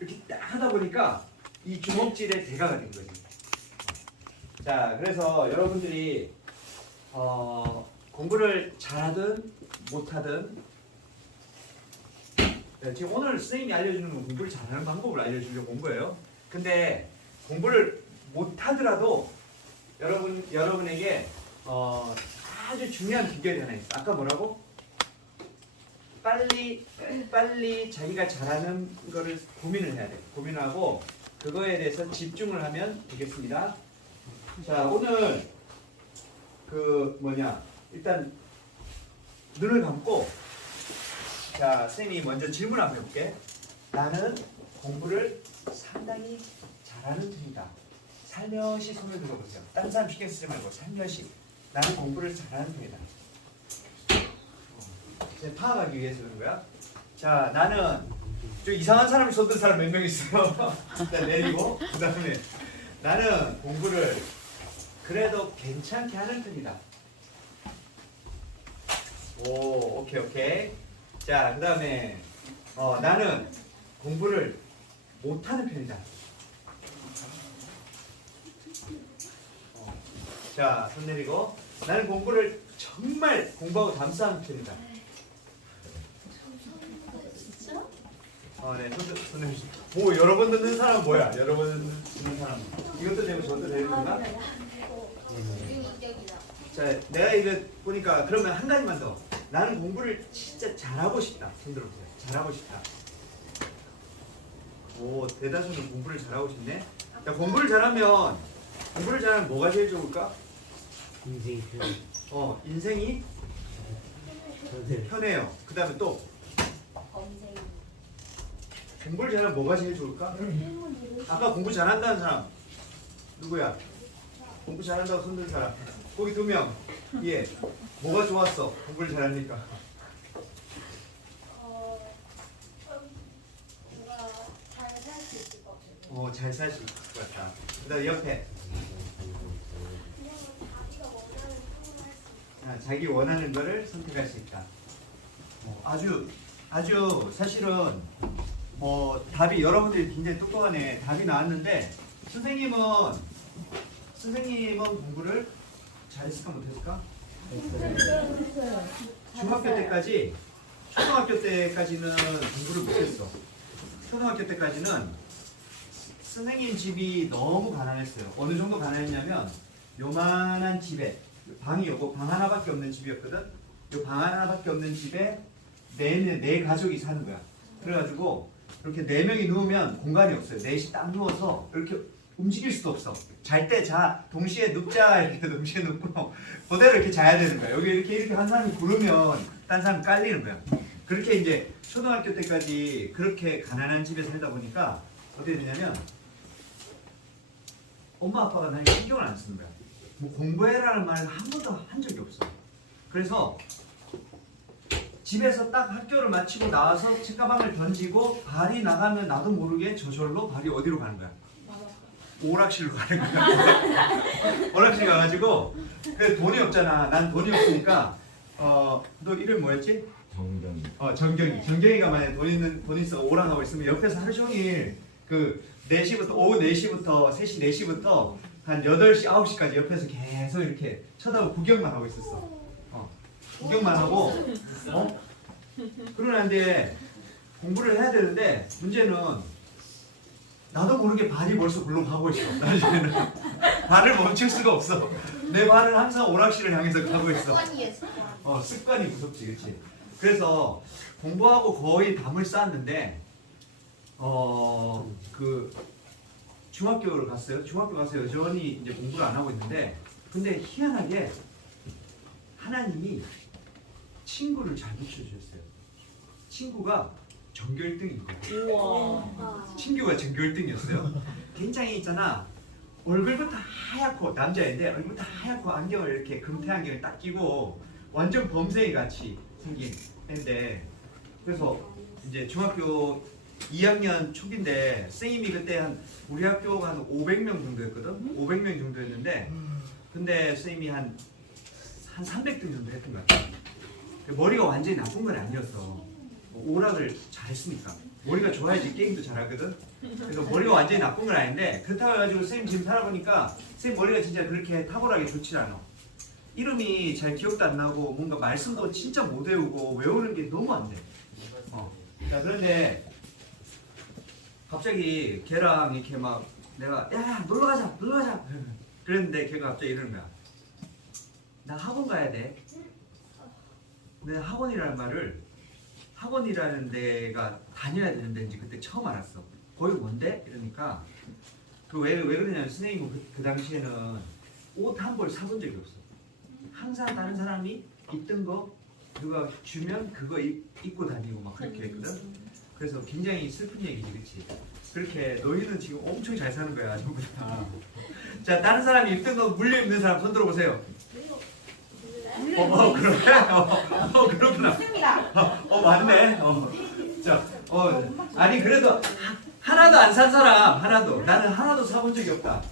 이렇게 딱 하다 보니까 이 주먹질의 대가가 된 거지. 자, 그래서 여러분들이 공부를 잘하든 못하든 네, 지금 오늘 선생님이 알려주는 건 공부를 잘하는 방법을 알려주려고 온 거예요. 근데 공부를 못하더라도 여러분에게 아주 중요한 비결이 하나 있어. 아까 뭐라고? 빨리 자기가 잘하는 거를 고민을 해야 돼. 고민하고 그거에 대해서 집중을 하면 되겠습니다. 자, 오늘 일단 눈을 감고 자, 선생님이 먼저 질문 한번 해볼게. 나는 공부를 상당히 잘하는 편이다. 살며시 손을 들어보세요. 다른 사람 신경 쓰지 말고 살며시. 나는 공부를 잘하는 편이다. 파악하기 위해서 그런 거야. 자, 나는 좀 이상한 사람이 손든 사람 몇 명 있어요. 일단 내리고 그 다음에 나는 공부를 그래도 괜찮게 하는 편이다. 오, 오케이. 자, 그 다음에 나는 공부를 못하는 편이다. 자, 손 내리고 나는 공부를 정말 공부하고 담수하는 편이다. 네, 손 내리시죠. 오, 여러 번 듣는 사람은 뭐야? 여러 번 듣는 사람. 이것도 되고 저것도 되는 건가? 자, 내가 이거 보니까 그러면 한 가지만 더. 나는 공부를 진짜 잘하고 싶다. 손 들어보세요. 잘하고 싶다. 오, 대다수는 공부를 잘하고 싶네. 자, 공부를 잘하면 뭐가 제일 좋을까? 인생이 편해. 인생이 편해요. 그 다음에 또 공부를 잘하면 뭐가 제일 좋을까? 아까 공부 잘한다는 사람 누구야? 공부 잘한다고 손든 사람. 거기 2명. 예. 뭐가 좋았어? 공부를 잘하니까. 잘 살 수 있을 것 같다. 그 다음에 옆에. 자기 원하는 거를 선택할 수 있다. 아주 사실은 답이 여러분들이 굉장히 똑똑하네. 답이 나왔는데 선생님은 공부를 잘했을까 못했을까? 중학교 때까지 초등학교 때까지는 공부를 못했어. 초등학교 때까지는 선생님 집이 너무 가난했어요. 어느 정도 가난했냐면 요만한 집에 방이 요거 방 하나밖에 없는 집이었거든. 요 방 하나밖에 없는 집에 네 가족이 사는 거야. 그래가지고 이렇게 4명이 누우면 공간이 없어요. 넷이 딱 누워서 이렇게 움직일 수도 없어. 잘 때 동시에 눕자 이렇게 동시에 눕고 그대로 이렇게 자야 되는 거야. 여기 이렇게 한 사람이 구르면 딴 사람이 깔리는 거야. 그렇게 이제 초등학교 때까지 그렇게 가난한 집에 살다 보니까 어떻게 되냐면 엄마 아빠가 나에게 신경을 안 쓰는 거야. 뭐 공부해라는 말을 한 번도 한 적이 없어. 그래서 집에서 딱 학교를 마치고 나와서 책가방을 던지고 발이 나가면 나도 모르게 저절로 발이 어디로 가는 거야? 오락실로 가는 거야. 오락실 가가지고 그 돈이 없잖아. 난 돈이 없으니까 너 이름 뭐였지? 정경이. 정경이가 만약에 돈 있어 오락하고 있으면 옆에서 하루 종일 그 4시부터 오후 4시부터 3시 4시부터 한 8시 9시까지 옆에서 계속 이렇게 쳐다보고 구경만 하고 있었어. 구경만 하고 그러는데 공부를 해야 되는데 문제는 나도 모르게 발이 벌써 글로 가고 있어. 나중에는 발을 멈출 수가 없어. 내 발은 항상 오락실을 향해서 가고 있어. 습관이 무섭지, 그렇지? 그래서 공부하고 거의 담을 쌓았는데 그 중학교를 갔어요. 중학교 가서 여전히 이제 공부를 안 하고 있는데 근데 희한하게 하나님이 친구를 잘 붙여주셨어요. 친구가 전교 1등인 거예요. 우와. 친구가 전교 1등이었어요. 굉장히 있잖아. 얼굴부터 하얗고 남자인데 얼굴부터 하얗고 안경을 이렇게 금태 안경을 딱 끼고 완전 범생이 같이 생긴 애인데 그래서 이제 중학교 2학년 초기인데 선생님이 그때 우리 학교가 한 500명 정도였거든. 500명 정도였는데 근데 선생님이 한 300등 정도 했던 것 같아. 머리가 완전히 나쁜 건 아니었어. 오락을 잘했으니까. 머리가 좋아야지 게임도 잘하거든. 그래서 머리가 완전히 나쁜 건 아닌데 그렇다고 해가지고 쌤 지금 살아보니까 쌤 머리가 진짜 그렇게 탁월하게 좋지 않아. 이름이 잘 기억도 안 나고 뭔가 말씀도 진짜 못 외우고 외우는 게 너무 안 돼. 자 그런데 갑자기 걔랑 이렇게 막 내가 야 놀러 가자 그랬는데 걔가 갑자기 이러는 거야. 나 학원 가야 돼. 내가 학원이라는 데가 다녀야 되는데 이제 그때 처음 알았어. 거기 뭔데? 이러니까 왜 그러냐면 선생님은 그 당시에는 옷 한 벌 사본 적이 없어. 항상 다른 사람이 입던 거 누가 주면 그거 입고 다니고 막 그렇게 했거든. 그래서 굉장히 슬픈 얘기지, 그렇지? 그렇게 너희는 지금 엄청 잘 사는 거야, 전부 다. 자, 다른 사람이 입던 거 물려 입는 사람 손 들어보세요. 그래? 그렇구나. 맞네. 자, 아니 그래도 하나도 안 산 사람 나는 하나도 사본 적이 없다.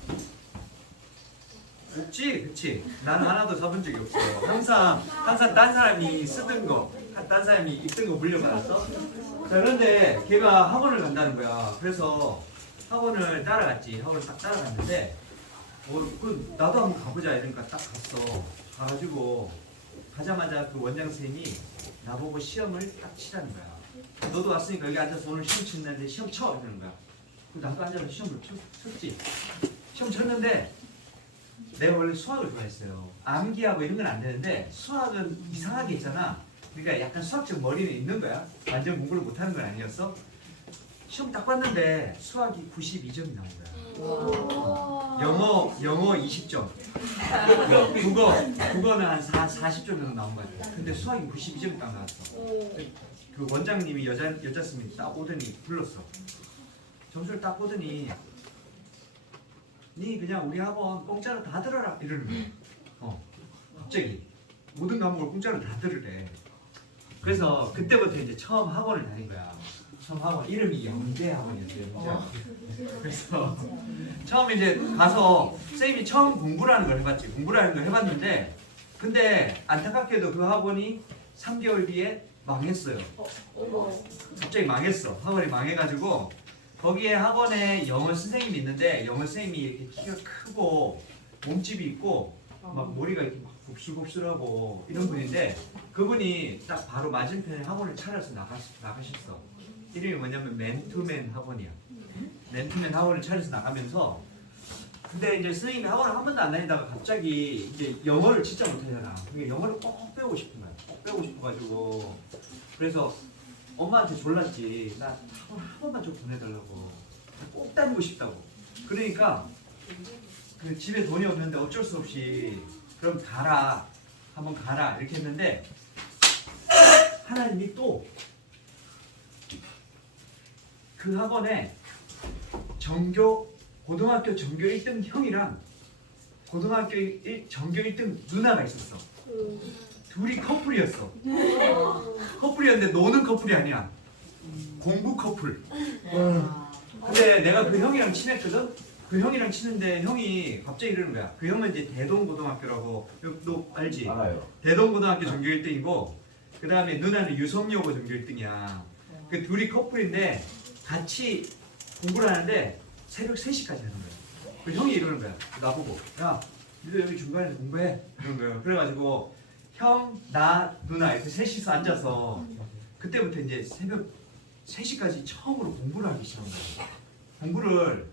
없지, 그렇지? 나는 하나도 사본 적이 없어. 항상 딴 사람이 쓰던 거, 딴 사람이 입던 거 물려받았어. 자, 그런데 걔가 학원을 간다는 거야. 그래서 학원을 따라갔지. 학원을 딱 따라갔는데, 나도 한번 가보자 이러니까 딱 갔어. 가가지고 가자마자 그 원장 선생님이 나보고 시험을 딱 치라는 거야. 너도 왔으니까 여기 앉아서 오늘 시험 치는데 시험 쳐 이러는 거야. 나도 앉아서 시험을 쳤지. 시험 쳤는데 내가 원래 수학을 좋아했어요. 암기하고 이런 건 안 되는데 수학은 이상하게 있잖아. 그러니까 약간 수학적 머리는 있는 거야. 완전 공부를 못하는 건 아니었어. 시험 딱 봤는데 수학이 92점이 나온 거야. 영어 20점. 국어는 한 40점 정도 나온 거 같아. 근데 수학이 92점이 딱 나왔어. 그 원장님이 여자 선생님이 딱 오더니 불렀어. 점수를 딱 보더니 니 그냥 우리 학원 공짜로 다 들어라 이러는 거야. 갑자기 모든 과목을 공짜로 다 들으래. 그래서 그때부터 이제 처음 학원을 다닌 거야. 처음 학원 이름이 영대 학원이었어요. 그래서 처음 이제 가서 선생님이 처음 공부라는 걸 해봤지. 공부라는 걸 해봤는데 근데 안타깝게도 그 학원이 3개월 뒤에 망했어요. 갑자기 망했어. 학원이 망해가지고 거기에 학원에 영어 선생님이 있는데 영어 선생님이 이렇게 키가 크고 몸집이 있고 막 머리가 이렇게 막 곱슬곱슬하고 이런 분인데 그분이 딱 바로 맞은편에 학원을 차려서 나가셨어. 이름이 뭐냐면 맨투맨 학원이야. 맨투맨 학원을 차려서 나가면서 근데 이제 선생님이 학원을 한 번도 안 다니다가 갑자기 이제 영어를 진짜 못하잖아. 그러니까 영어를 꼭 배우고 싶은 거야. 꼭 배우고 싶어가지고 그래서 엄마한테 졸랐지. 나 학원 한 번만 좀 보내달라고. 꼭 다니고 싶다고. 그러니까 그 집에 돈이 없는데 어쩔 수 없이 그럼 가라. 한번 가라. 이렇게 했는데 하나님이 또 그 학원에 고등학교 전교 1등 형이랑 고등학교 전교 1등 누나가 있었어. 둘이 커플이었어. 커플이었는데 노는 커플이 아니야. 공부 커플. 근데 내가 그 형이랑 친했거든? 그 형이랑 치는데 형이 갑자기 이러는 거야. 그 형은 이제 대동고등학교라고 너 알지? 알아요. 대동고등학교 전교 1등이고 그 다음에 누나는 유성여고 전교 1등이야. 그 둘이 커플인데 같이 공부를 하는데 새벽 3시까지 하는 거야. 그 형이 이러는 거야. 나보고 야 니도 여기 중간에 공부해. 이러는 거야. 그래가지고 형, 나, 누나 이렇게 셋이서 앉아서 그때부터 이제 새벽 3시까지 처음으로 공부를 하기 시작한 거야. 공부를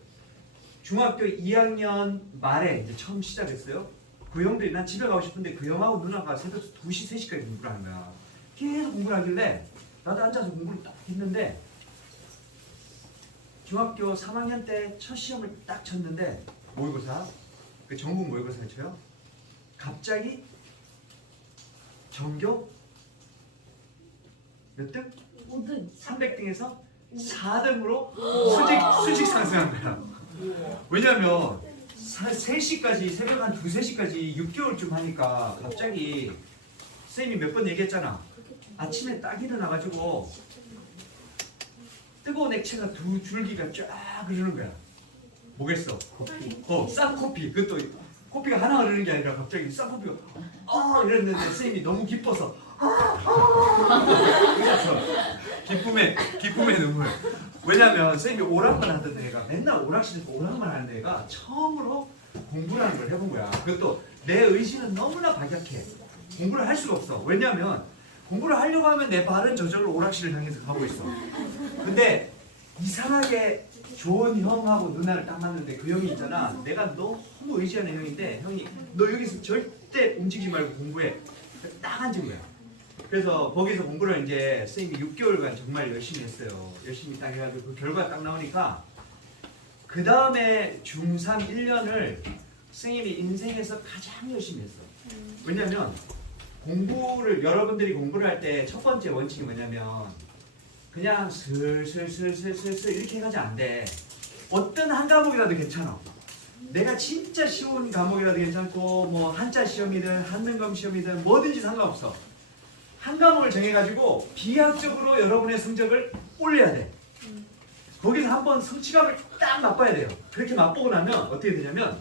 중학교 2학년 말에 이제 처음 시작했어요. 그 형들이 난 집에 가고 싶은데 그 형하고 누나가 새벽 2시, 3시까지 공부를 하는 거야. 계속 공부를 하길래 나도 앉아서 공부를 딱 했는데 중학교 3학년 때 첫 시험을 딱 쳤는데 모의고사, 그 전국 모의고사를 쳐요. 갑자기 전교 몇 등? 5등. 300등에서 4등으로 수직 상승한 거야. 왜냐면 3시까지 새벽 한 2, 3시까지 6개월쯤 하니까 갑자기 쌤이 몇 번 얘기했잖아. 아침에 딱 일어나가지고 뜨거운 액체가 두 줄기가 쫙 흐르는 거야. 뭐겠어? 커피. 쌍코피. 그것도 코피가 하나 흐르는 게 아니라 갑자기 쌍코피가 이랬는데 쌤이 너무 기뻐서 이랬어. 기쁨의 눈물. 왜냐면 선생님이 오락만 하던 애가 맨날 오락실에서 오락만 하는 애가 처음으로 공부라는 걸 해본 거야. 그것도 내 의지는 너무나 박약해. 공부를 할 수가 없어. 왜냐면 공부를 하려고 하면 내 발은 저절로 오락실을 향해서 가고 있어. 근데 이상하게 좋은 형하고 누나를 딱 만났는데 그 형이 있잖아. 내가 너무 의지하는 형인데 형이 너 여기서 절대 움직이지 말고 공부해. 딱 앉은 거야. 그래서 거기서 공부를 이제 선생님이 6개월간 정말 열심히 했어요. 열심히 딱 해가지고 그 결과 딱 나오니까 그 다음에 중3 1년을 선생님이 인생에서 가장 열심히 했어. 왜냐면 공부를 여러분들이 공부를 할 때 첫 번째 원칙이 뭐냐면 그냥 슬슬슬슬슬슬 이렇게 해가지 안 돼. 어떤 한 과목이라도 괜찮아. 내가 진짜 쉬운 과목이라도 괜찮고 뭐 한자 시험이든 한능검 시험이든 뭐든지 상관없어. 한 과목을 정해가지고 비약적으로 여러분의 성적을 올려야 돼. 거기서 한번 성취감을 딱 맛봐야 돼요. 그렇게 맛보고 나면 어떻게 되냐면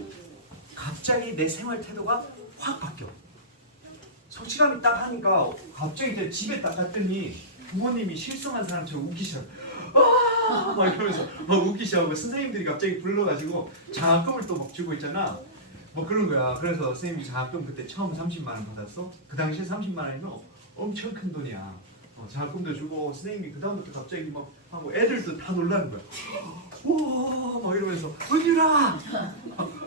갑자기 내 생활 태도가 확 바뀌어. 성취감이 딱 하니까 갑자기 이제 집에 딱 갔더니 부모님이 실성한 사람처럼 웃기셔. 막 이러면서 막 웃기셔. 선생님들이 갑자기 불러가지고 장학금을 또 막 주고 있잖아. 뭐 그런 거야. 그래서 선생님이 장학금 그때 처음 30만 원 받았어. 그 당시에 30만 원이면 엄청 큰 돈이야. 장학금도 주고 선생님이 그 다음부터 갑자기 막 하고 애들도 다 놀라는 거야. 우와 막 이러면서 은유라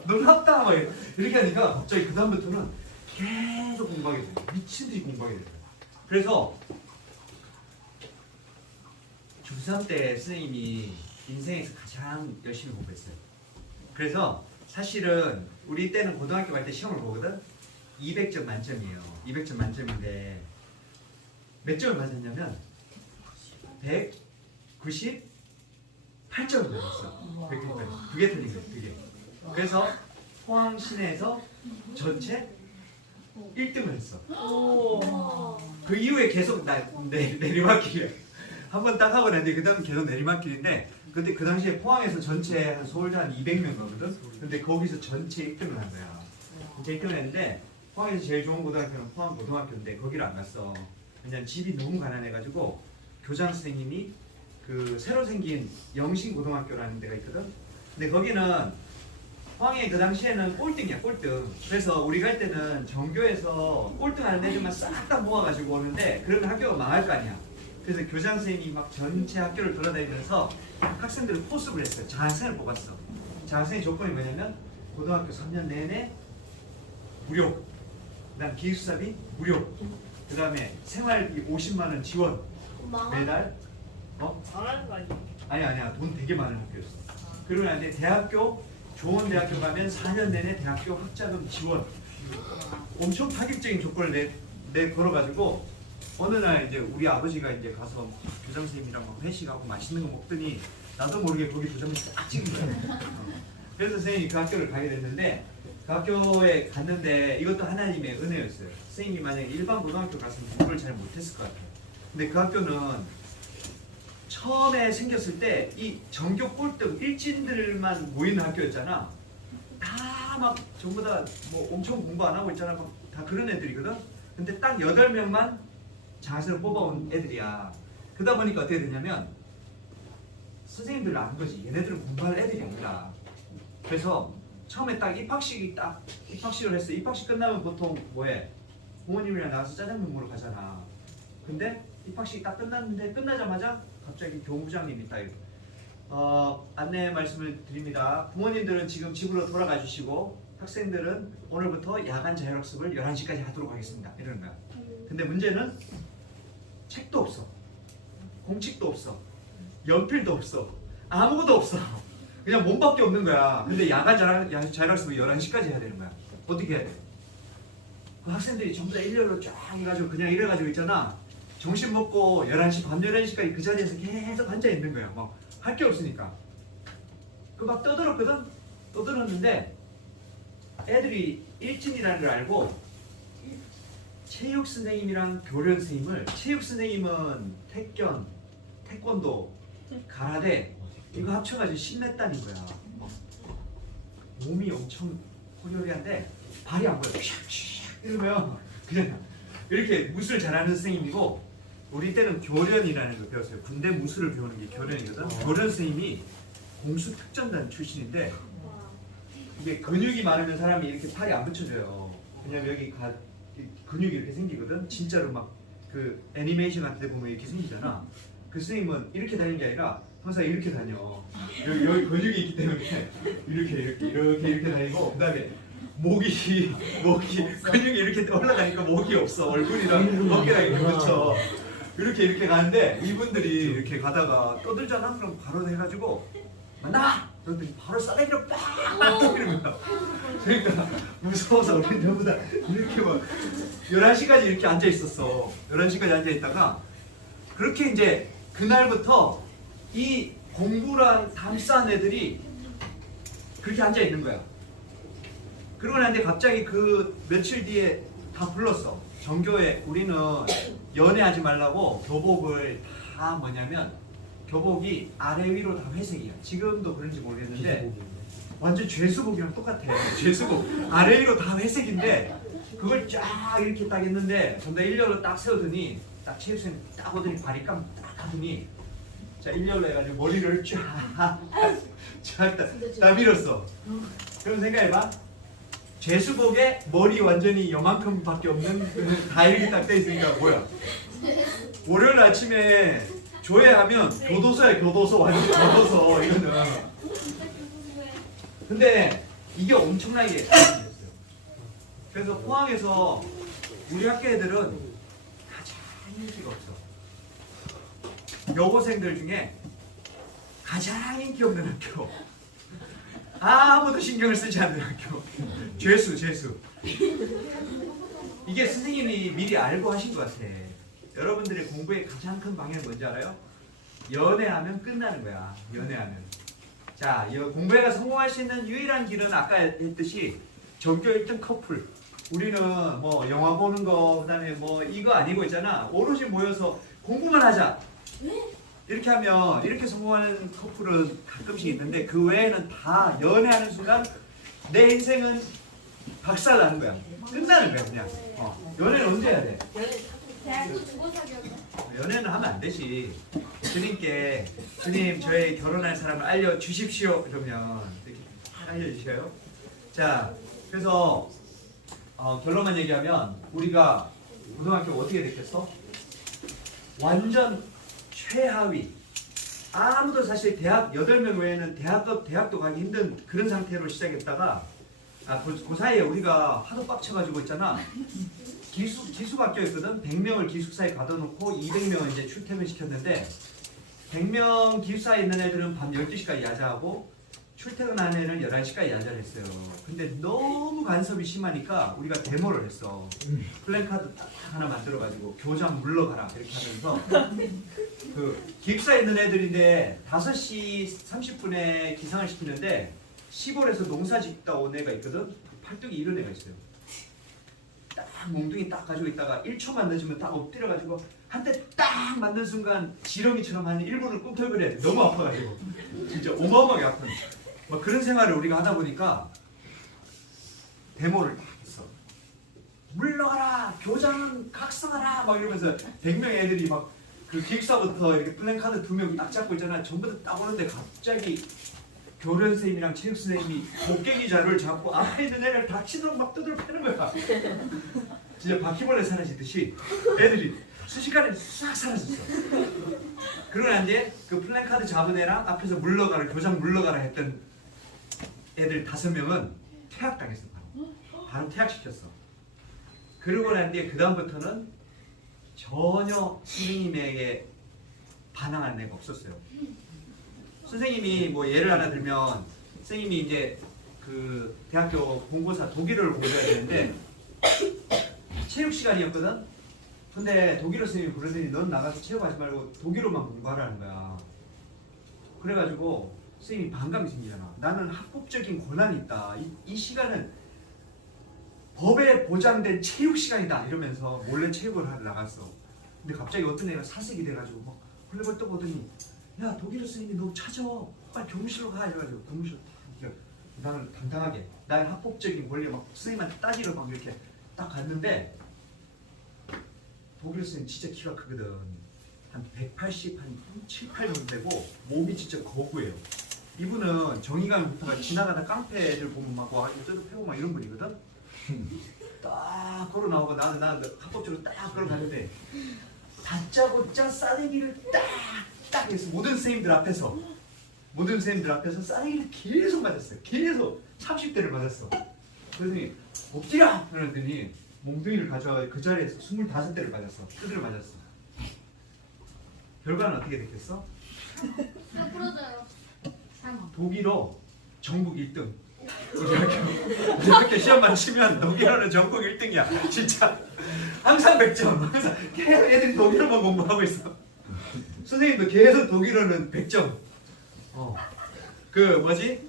놀랍다 막 이렇게 하니까 갑자기 그 다음부터는 계속 공부하게 돼. 미친 듯이 공부하게 돼. 그래서 중3 때 선생님이 인생에서 가장 열심히 공부했어요. 그래서 사실은 우리 때는 고등학교 갈 때 시험을 보거든. 200점 만점이에요. 200점 만점인데 몇 점을 맞았냐면 198점을 맞았어. 그게 틀린 거예요. 그게. 그래서 포항 시내에서 전체 1등을 했어. 그 이후에 계속 내리막길 한 번 딱 하고 났는데 그 다음 계속 내리막길인데 근데 그 당시에 포항에서 전체 한 서울대 한 200명 거거든. 근데 거기서 전체 1등을 한 거야. 전체 1등을 했는데 포항에서 제일 좋은 고등학교는 포항 고등학교인데 거기를 안 갔어. 왜냐면 집이 너무 가난해가지고 교장 선생님이 그 새로 생긴 영신고등학교라는 데가 있거든. 근데 거기는 포항에 그 당시에는 꼴등이야 꼴등. 그래서 우리 갈 때는 전교에서 꼴등하는 애들만 싹 다 모아가지고 오는데 그러면 학교가 망할 거 아니야. 그래서 교장 선생님이 막 전체 학교를 돌아다니면서 학생들을 포습을 했어요. 장학생을 뽑았어. 장학생의 조건이 뭐냐면 고등학교 3년 내내 무료, 그 다음 기숙사비 무료, 그 다음에 생활비 50만 원 지원 매달. 잘하는 거 아니야? 아니야 돈 되게 많은 학교였어. 그러고 나는데 대학교 좋은 대학교 가면 4년 내내 대학교 학자금 지원. 엄청 파격적인 조건을 내 걸어가지고 어느 날 이제 우리 아버지가 이제 가서 교장 선생님이랑 막 회식하고 맛있는 거 먹더니 나도 모르게 거기 교장 선생님이 딱 찍은 거야. 그래서 선생님이 그 학교를 가게 됐는데 그 학교에 갔는데 이것도 하나님의 은혜였어요. 선생님이 만약에 일반 고등학교 갔으면 공부를 잘 못했을 것 같아요. 근데 그 학교는 처음에 생겼을 때 이 전교 꼴등 일진들만 모이는 학교였잖아. 다 막 전부 다 뭐 엄청 공부 안 하고 있잖아. 막 다 그런 애들이거든. 근데 딱 8명만 장학생을 뽑아온 애들이야. 그러다 보니까 어떻게 되냐면 선생님들은 아는 거지. 얘네들은 공부할 애들이 아니라. 그래서 처음에 딱 입학식을 했어. 입학식 끝나면 보통 뭐해? 부모님이랑 나가서 짜장면 먹으러 가잖아. 근데 입학식이 딱 끝났는데 끝나자마자 갑자기 교무부장님이 딱 안내 말씀을 드립니다. 부모님들은 지금 집으로 돌아가 주시고 학생들은 오늘부터 야간 자율학습을 11시까지 하도록 하겠습니다. 이러는 거야. 근데 문제는 책도 없어. 공책도 없어. 연필도 없어. 아무것도 없어. 그냥 몸밖에 없는 거야. 근데 야간 자율학습을 11시까지 해야 되는 거야. 어떻게 해야 돼? 그 학생들이 전부 다 일렬로 쫙 해가지고 그냥 이래가지고 있잖아. 점심 먹고 11시, 밤 11시까지 그 자리에서 계속 앉아 있는 거야. 막 할 게 없으니까. 그 막 떠들었거든? 떠들었는데 애들이 일진이라는 걸 알고 체육 선생님이랑 교련 선생님을, 체육 선생님은 태권도, 가라데 이거 합쳐가지고 신냈다는 거야. 몸이 엄청 호리호리한데 발이 안 보여. 이러면 그냥 이렇게 무술 잘하는 선생님이고 우리 때는 교련이라는 걸 배웠어요. 군대 무술을 배우는 게 교련이거든. 교련 선생님이 공수 특전단 출신인데 이게 근육이 많으면 사람이 이렇게 팔이 안 붙여져요. 왜냐면 여기 근육이 이렇게 생기거든. 진짜로 막 그 애니메이션 같은 데 보면 이렇게 생기잖아. 그 선생님은 이렇게 다니는 게 아니라 항상 이렇게 다녀. 여기 근육이 있기 때문에 이렇게 다니고 그다음에 목이 근육이 이렇게 올라가니까 목이 없어. 얼굴이랑 어깨랑 이렇게 붙여. 이렇게 가는데 이분들이 이렇게 가다가 떠들잖아. 그럼 바로 해가지고 만나. 그랬더니 바로 싸대기로 빡 때리는 거야. 그러니까 무서워서 우리 전부 다 이렇게 막 11시까지 이렇게 앉아 있었어. 11시까지 앉아 있다가 그렇게 이제 그날부터 이 공부랑 담싸는 애들이 그렇게 앉아 있는 거야. 그러고 나는데 갑자기 그 며칠 뒤에 다 불렀어. 정교회 우리는 연애하지 말라고 교복을 다 뭐냐면 교복이 아래 위로 다 회색이야. 지금도 그런지 모르겠는데 완전 죄수복이랑 똑같아. 죄수복 아래 위로 다 회색인데 그걸 쫙 이렇게 딱 했는데 전다 일렬로 딱 세우더니 딱 체육생이 딱 오더니 바리감 딱 하더니 자 일렬로 해가지고 머리를 쫙다 밀었어. 그럼 생각해봐. 죄수복에 머리 완전히 요만큼밖에 없는 다 이렇게 딱 돼 있으니까 뭐야? 월요일 아침에 조회하면 교도소야. 교도소 완전 교도소 이거는. 근데 이게 엄청나게 됐어요. 그래서 포항에서 우리 학교 애들은 가장 인기가 없어. 여고생들 중에 가장 인기 없는 학교. 아무도 신경을 쓰지 않는 학교. 죄수. 이게 선생님이 미리 알고 하신 것 같아. 여러분들의 공부의 가장 큰 방향은 뭔지 알아요? 연애하면 끝나는 거야. 연애하면. 자, 공부에가 성공할 수 있는 유일한 길은 아까 했듯이 전교 1등 커플. 우리는 뭐 영화 보는 거 그다음에 뭐 이거 아니고 있잖아. 오롯이 모여서 공부만 하자. 이렇게 하면 이렇게 성공하는 커플은 가끔씩 있는데 그 외에는 다 연애하는 순간 내 인생은 박살나는 거야. 끝나는 거야 그냥. 연애는 언제 해야 돼? 대학교 두고 사귀었네. 연애는 하면 안 되지. 주님께 주님 저의 결혼할 사람을 알려주십시오. 그러면 이렇게 딱 알려주셔요. 자, 그래서 결론만 얘기하면 우리가 고등학교 어떻게 됐겠어? 완전 최하위. 아무도 사실 대학 8명 외에는 대학도 가기 힘든 그런 상태로 시작했다가 그 사이에 우리가 하도 빡쳐가지고 있잖아. 기숙학교였거든. 100명을 기숙사에 가둬놓고 200명을 이제 출퇴근 시켰는데 100명 기숙사에 있는 애들은 밤 12시까지 야자하고 출퇴근하는 애는 11시까지 야자를 했어요. 근데 너무 간섭이 심하니까 우리가 데모를 했어. 플랜카드 딱 하나 만들어가지고 교장 물러가라 이렇게 하면서 그 기숙사에 있는 애들인데 5시 30분에 기상을 시키는데 시골에서 농사 짓다 온 애가 있거든. 팔뚝이 이런 애가 있어요. 딱 몽둥이 딱 가지고 있다가 1초만 늦으면 딱 엎드려가지고 한 대 딱 맞는 순간 지렁이처럼 한 1분을 꿈틀거려야 돼. 너무 아파가지고 진짜 어마어마하게 아픈 막 그런 생활을 우리가 하다 보니까 데모를 딱 했어. 물러가라, 교장은 각성하라 막 이러면서 100명의 애들이 막 그 기숙사부터 이렇게 플랜카드 2명 딱 잡고 있잖아. 전부 다 딱 오는데 갑자기 교련 선생님이랑 체육 선생님이 목깨기 자루를 잡고 앞에 있는 애를 다 치도록 막 두드려 패는 거야. 진짜 바퀴벌레 사라지듯이 애들이 순식간에 싹 사라졌어. 그러고 난 뒤에 그 플랜카드 잡은 애랑 앞에서 물러가라, 교장 물러가라 했던 애들 5명은 퇴학당했어. 바로 퇴학시켰어. 그러고 난 뒤에 그 다음부터는 전혀 선생님에게 반항하는 애가 없었어요. 선생님이 뭐 예를 하나 들면 선생님이 이제 그 대학교 본고사 독일어를 공부해야 되는데 체육 시간이었거든. 근데 독일어 선생님이 그러더니 넌 나가서 체육하지 말고 독일어만 공부하라는 거야. 그래가지고 선생님이 반감이 생기잖아. 나는 합법적인 권한이 있다. 이 시간은 법에 보장된 체육 시간이다 이러면서 몰래 체육을 하러 나갔어. 근데 갑자기 어떤 애가 사색이 돼가지고 막 헐레벌 떠보더니 야 독일어 선생님이 너 찾아 빨리 교무실로 가 이래가지고 교무실로 딱 나는 당당하게 나의 합법적인 권리 막 선생님한테 따지러 막 이렇게 딱 갔는데 독일 선생님 진짜 키가 크거든. 한 180, 한 7, 8 정도 되고 몸이 진짜 거구예요. 이분은 정의감부터가 지나가다 깡패들 보면 막 와가지고 뜯어패고 막 이런 분이거든. 딱 걸어 나오고 나는 합법적으로 딱 걸어가는데 다짜고짜 싸대기를 딱 해서 모든 선생님들 앞에서 싸대기를 계속 맞았어요. 계속 30대를 맞았어. 그러더니 엎드려! 그러더니 몽둥이를 가져와 그 자리에서 25대를 맞았어. 두드려 맞았어. 결과는 어떻게 됐겠어? 저 부러져요. 독일어 전국 1등. 우리 학교 시험만 치면 독일어는 전국 1등이야. 진짜 항상 100점. 항상 계속 애들이 독일어만 공부하고 있어. 선생님도 계속 독일어는 100점. 그 뭐지?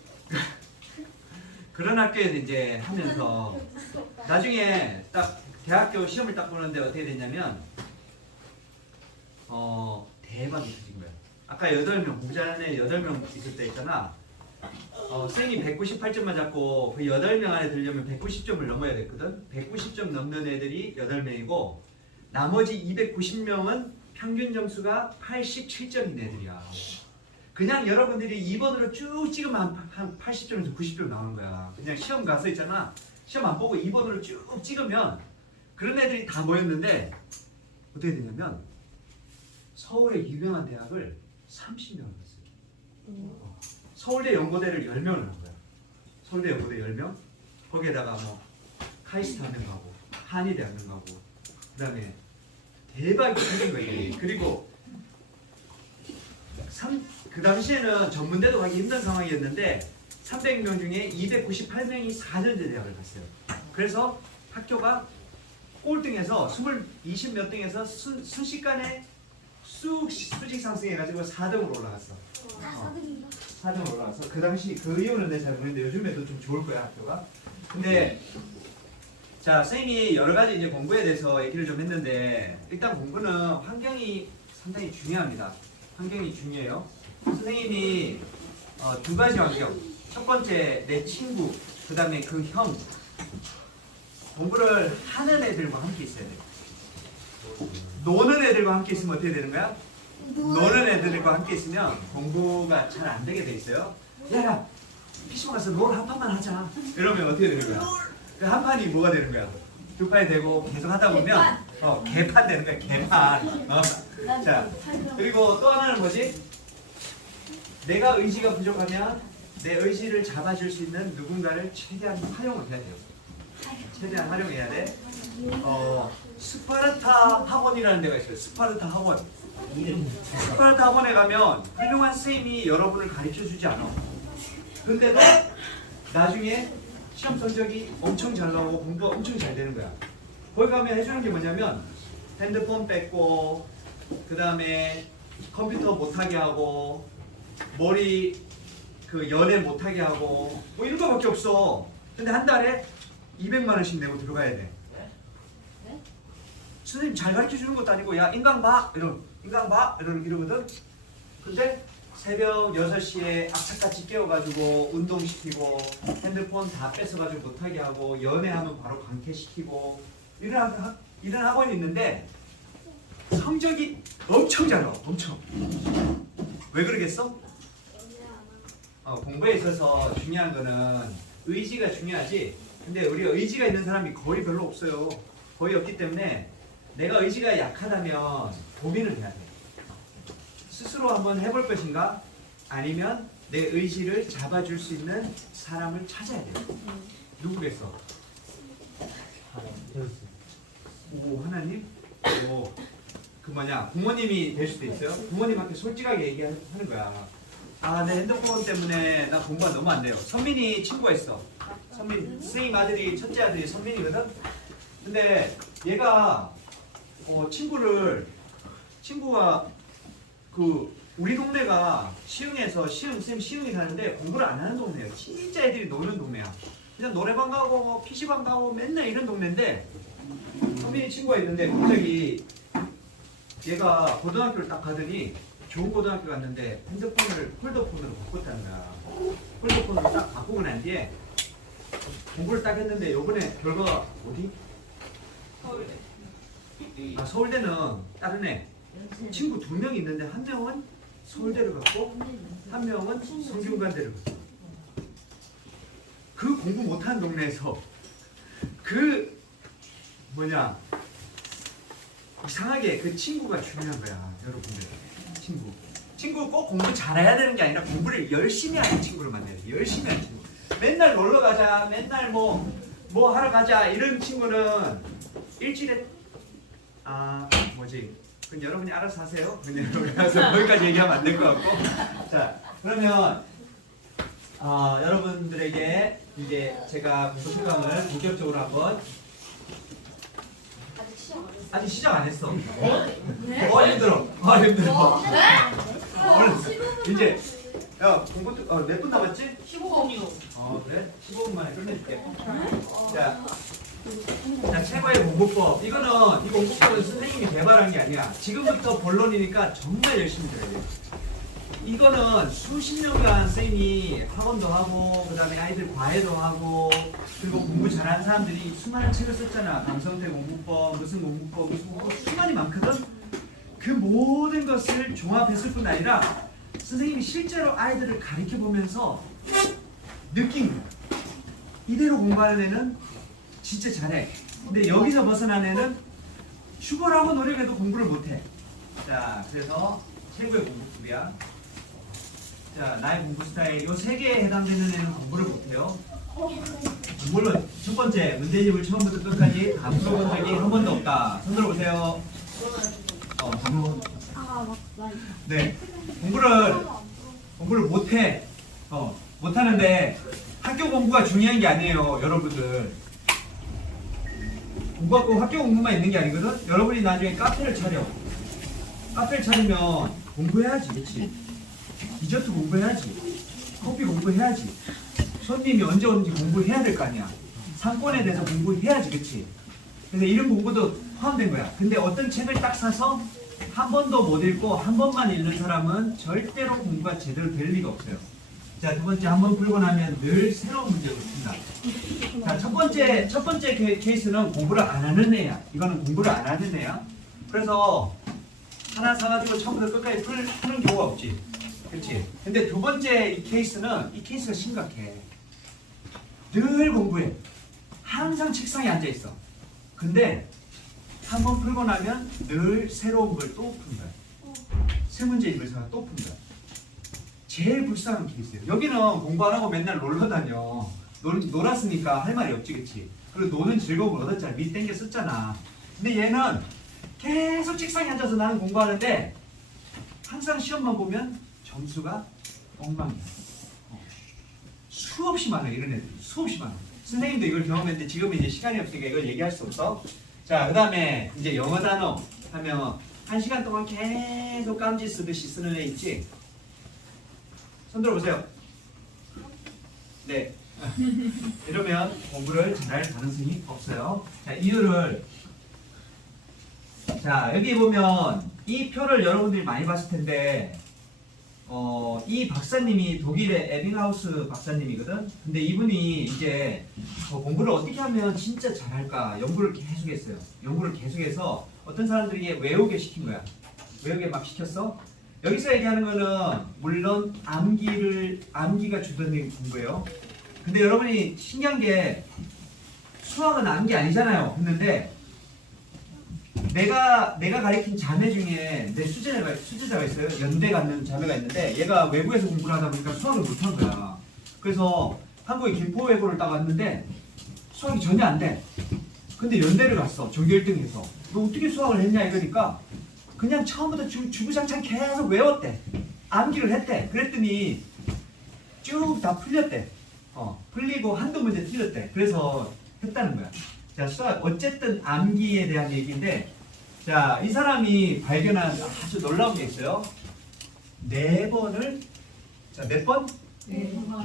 그런 학교에서 이제 하면서 나중에 딱 대학교 시험을 딱 보는데 어떻게 됐냐면 대박이 터진 거야. 아까 8명 공부 잘하는 애 8명 있을 때 있잖아. 선생님이 198점 맞았고 그 8명 안에 들려면 190점을 넘어야 됐거든. 190점 넘는 애들이 8명이고 나머지 290명은 평균 점수가 87점인 애들이야. 그냥 여러분들이 2번으로 쭉 찍으면 한 80점에서 90점 나오는 거야. 그냥 시험 가서 있잖아. 시험 안 보고 2번으로 쭉 찍으면 그런 애들이 다 모였는데 어떻게 되냐면 서울의 유명한 대학을 30명을 갔어요. 서울대 연고대를 10명을 한 거야. 서울대 연고대 10명. 거기에다가 뭐 카이스트 한 명 가고 한의대 한 명 가고 그 다음에 대박이 생긴 거예요. 그리고 그 당시에는 전문대도 가기 힘든 상황이었는데 300명 중에 298명이 4년제 대학을 갔어요. 그래서 학교가 꼴등에서 20몇 등에서 순식간에 수직 상승해가지고 4등으로 올라갔어. 다 4등인가? 4등 올라가서 그 당시 그 이유는 내가 잘 모르겠는데 요즘에도 좀 좋을 거야 학교가. 근데 자 선생님이 여러 가지 이제 공부에 대해서 얘기를 좀 했는데 일단 공부는 환경이 상당히 중요합니다. 환경이 중요해요. 선생님이 2가지 환경. 첫 번째 내 친구, 그 다음에 그 형. 공부를 하는 애들과 함께 있어야 돼. 노는 애들과 함께 있으면 어떻게 되는 거야? 노는 애들과 함께 있으면 공부가 잘 안 되게 돼 있어요. 야, PC방 가서 롤 한 판만 하자. 이러면 어떻게 되는 거야? 그 한 판이 뭐가 되는 거야? 2판이 되고 계속 하다 보면 개판 되는 거야. 개판. 자, 그리고 또 하나는 뭐지? 내가 의지가 부족하면 내 의지를 잡아줄 수 있는 누군가를 최대한 활용을 해야 돼요. 최대한 활용해야 돼. 스파르타 학원이라는 데가 있어요. 스파르타 학원. 스파르타 학원에 가면 훌륭한 선생님이 여러분을 가르쳐주지 않아. 근데도 나중에 시험 성적이 엄청 잘 나오고 공부가 엄청 잘 되는 거야. 거기 가면 해주는 게 뭐냐면 핸드폰 뺏고 그 다음에 컴퓨터 못하게 하고 머리 그 연애 못하게 하고 뭐 이런 거밖에 없어. 근데 한 달에 200만 원씩 내고 들어가야 돼. 선생님 잘 가르쳐 주는 것도 아니고 야 인강 봐 이러거든. 근데 새벽 6시에 악착같이 깨워가지고 운동시키고 핸드폰 다 뺏어가지고 못하게 하고 연애하면 바로 강퇴시키고 이런 학원이 있는데 성적이 엄청 잘 나와. 엄청. 왜 그러겠어? 공부에 있어서 중요한 거는 의지가 중요하지. 근데 우리가 의지가 있는 사람이 거의 별로 없어요. 거의 없기 때문에 내가 의지가 약하다면 고민을 해야 돼. 스스로 한번 해볼 것인가? 아니면 내 의지를 잡아줄 수 있는 사람을 찾아야 돼. 누구겠어? 오, 하나님? 오, 그 뭐냐? 부모님이 될 수도 있어요. 부모님한테 솔직하게 얘기하는 거야. 아, 내 핸드폰 때문에 나 공부가 너무 안 돼요. 선민이 친구가 있어. 선민, 선생님 아들이, 첫째 아들이 선민이거든? 근데 얘가 친구가 우리 동네가 시흥에서 쌤 시흥이 사는데 공부를 안 하는 동네예요. 진짜 애들이 노는 동네야. 그냥 노래방 가고 뭐 PC방 가고 맨날 이런 동네인데 선민이 친구가 있는데 갑자기 얘가 고등학교를 딱 가더니 좋은 고등학교 갔는데 핸드폰을 폴더폰으로 바꿨다는 거야. 폴더폰으로 딱 바꾸고 난 뒤에 공부를 딱 했는데 요번에 결과가 어디? 서울대는 다른 애 친구 2명 있는데 한 명은 서울대를 갔고 한 명은 성균관대를 갔어. 그 공부 못하는 동네에서 그 이상하게 그 친구가 중요한 거야, 여러분들. 친구 꼭 공부 잘해야 되는 게 아니라 공부를 열심히 하는 친구를 만나야 돼. 열심히 하는 친구. 맨날 놀러 가자, 맨날 뭐 하러 가자 이런 친구는 일주일에 그건 여러분이 알아서 하세요. 그냥 여러분이 거기까지 얘기하면 안 될 것 같고. 자, 그러면 여러분들에게 이제 제가 공부 특강을 본격적으로 한번 아직 시작 안 했어. 힘들어. 힘들어. 오늘 이제 야 공부 몇 분 남았지? 15분이요. 그래? 15분 만에 끝내줄게. 자, 최고의 공부법. 이 공부법은 선생님이 개발한 게 아니야. 지금부터 본론이니까 정말 열심히 들어야 돼. 이거는 수십 년간 선생님이 학원도 하고 그다음에 아이들 과외도 하고 그리고 공부 잘하는 사람들이 수많은 책을 썼잖아. 강성태 공부법, 무슨 공부법, 수많이 많거든. 그 모든 것을 종합했을 뿐 아니라 선생님이 실제로 아이들을 가르쳐 보면서 느낀 거야. 이대로 공부하는 애는 진짜 잘해. 근데 여기서 벗어난 애는 죽어라고 노력해도 공부를 못해. 자, 그래서 최고의 공부법이야. 자, 나의 공부 스타일 이 3개에 해당되는 애는 공부를 못해요. 물론 첫 번째 문제집을 처음부터 끝까지 다 풀어본 적이 한 번도 없다. 손 들어보세요. 네, 공부를 못해. 못하는데 학교 공부가 중요한 게 아니에요, 여러분들. 공부하고 학교 공부만 있는 게 아니거든. 여러분이 나중에 카페를 차리면 공부해야지, 그렇지? 디저트 공부해야지, 커피 공부해야지, 손님이 언제 오는지 공부해야 될 거 아니야. 상권에 대해서 공부해야지, 그렇지? 그래서 이런 공부도 포함된 거야. 근데 어떤 책을 딱 사서 한 번도 못 읽고 한 번만 읽는 사람은 절대로 공부가 제대로 될 리가 없어요. 자, 두 번째, 한 번 풀고 나면 늘 새로운 문제를 푼다. 자, 첫 번째 케이스는 공부를 안 하는 애야. 이거는 공부를 안 하는 애야. 그래서 하나 사가지고 처음부터 끝까지 푸는 경우가 없지. 그렇지? 근데 두 번째 이 케이스가 심각해. 늘 공부해. 항상 책상에 앉아 있어. 근데 한 번 풀고 나면 늘 새로운 걸 또 푼다. 새 문제 읽어서 또 푼다. 제일 불쌍한 케이스예요. 여기는 공부 안 하고 맨날 놀러 다녀. 놀았으니까 할 말이 없지, 그치? 그리고 노는 즐거움을 얻었잖아. 밑 땡겨 썼잖아. 근데 얘는 계속 책상에 앉아서 나는 공부하는데 항상 시험만 보면 점수가 엉망이야. 수없이 많아, 이런 애들이. 수없이 많아. 선생님도 이걸 경험했는데 지금 이제 시간이 없으니까 이걸 얘기할 수 없어. 자, 그 다음에 이제 영어 단어 하면 1시간 동안 계속 깜지 쓰듯이 쓰는 애 있지? 손 들어보세요. 네. 이러면 공부를 잘할 가능성이 없어요. 자, 이유를 자, 여기 보면 이 표를 여러분들이 많이 봤을 텐데 이 박사님이 독일의 에빙하우스 박사님이거든. 근데 이분이 이제 공부를 어떻게 하면 진짜 잘할까 연구를 계속했어요. 연구를 계속해서 어떤 사람들에게 외우게 시킨 거야. 외우게 막 시켰어. 여기서 얘기하는 거는 물론 암기가 주된 공부예요. 근데 여러분이 신기한 게 수학은 암기 아니잖아요. 했는데 내가 가르친 자매 중에 내 수제자가 있어요. 연대 갔는 자매가 있는데 얘가 외국에서 공부를 하다 보니까 수학을 못한 거야. 그래서 한국에 김포외고를 딱 왔는데 수학이 전혀 안 돼. 근데 연대를 갔어. 전교 1등해서. 너 어떻게 수학을 했냐 이러니까 그냥 처음부터 주구장창 계속 외웠대. 암기를 했대. 그랬더니 쭉 다 풀렸대. 풀리고 한두 문제 틀렸대. 그래서 했다는 거야. 자, 수학 어쨌든 암기에 대한 얘기인데, 자, 이 사람이 발견한 아주 놀라운 게 있어요. 네 번을 몇 번?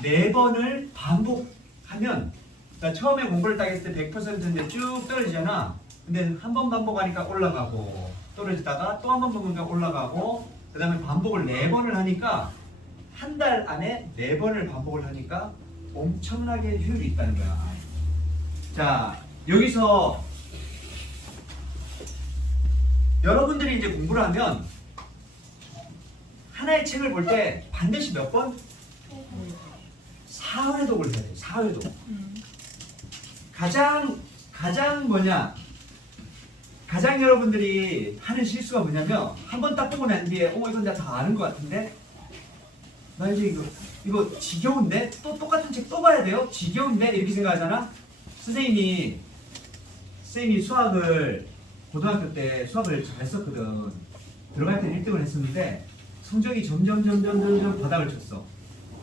네 번을 반복하면, 자, 처음에 공부를 딱 했을 때 100%인데 쭉 떨어지잖아. 근데 한 번 반복하니까 올라가고 떨어지다가 또 한 번 반복하니까 올라가고 그 다음에 반복을 4번을 하니까 한 달 안에 4번을 반복을 하니까 엄청나게 효율이 있다는 거야. 자, 여기서 여러분들이 이제 공부를 하면 하나의 책을 볼 때 반드시 몇 번? 4회독을 해야 돼요. 4회독. 가장 뭐냐? 가장 여러분들이 하는 실수가 뭐냐면 한 번 딱 보고 난 뒤에 이건 내가 다 아는 것 같은데 나 이제 이거 지겨운데? 또 똑같은 책 또 봐야 돼요? 지겨운데? 이렇게 생각하잖아? 선생님이 수학을 고등학교 때 수학을 잘했었거든. 들어갈 때 1등을 했었는데 성적이 점점 바닥을 쳤어.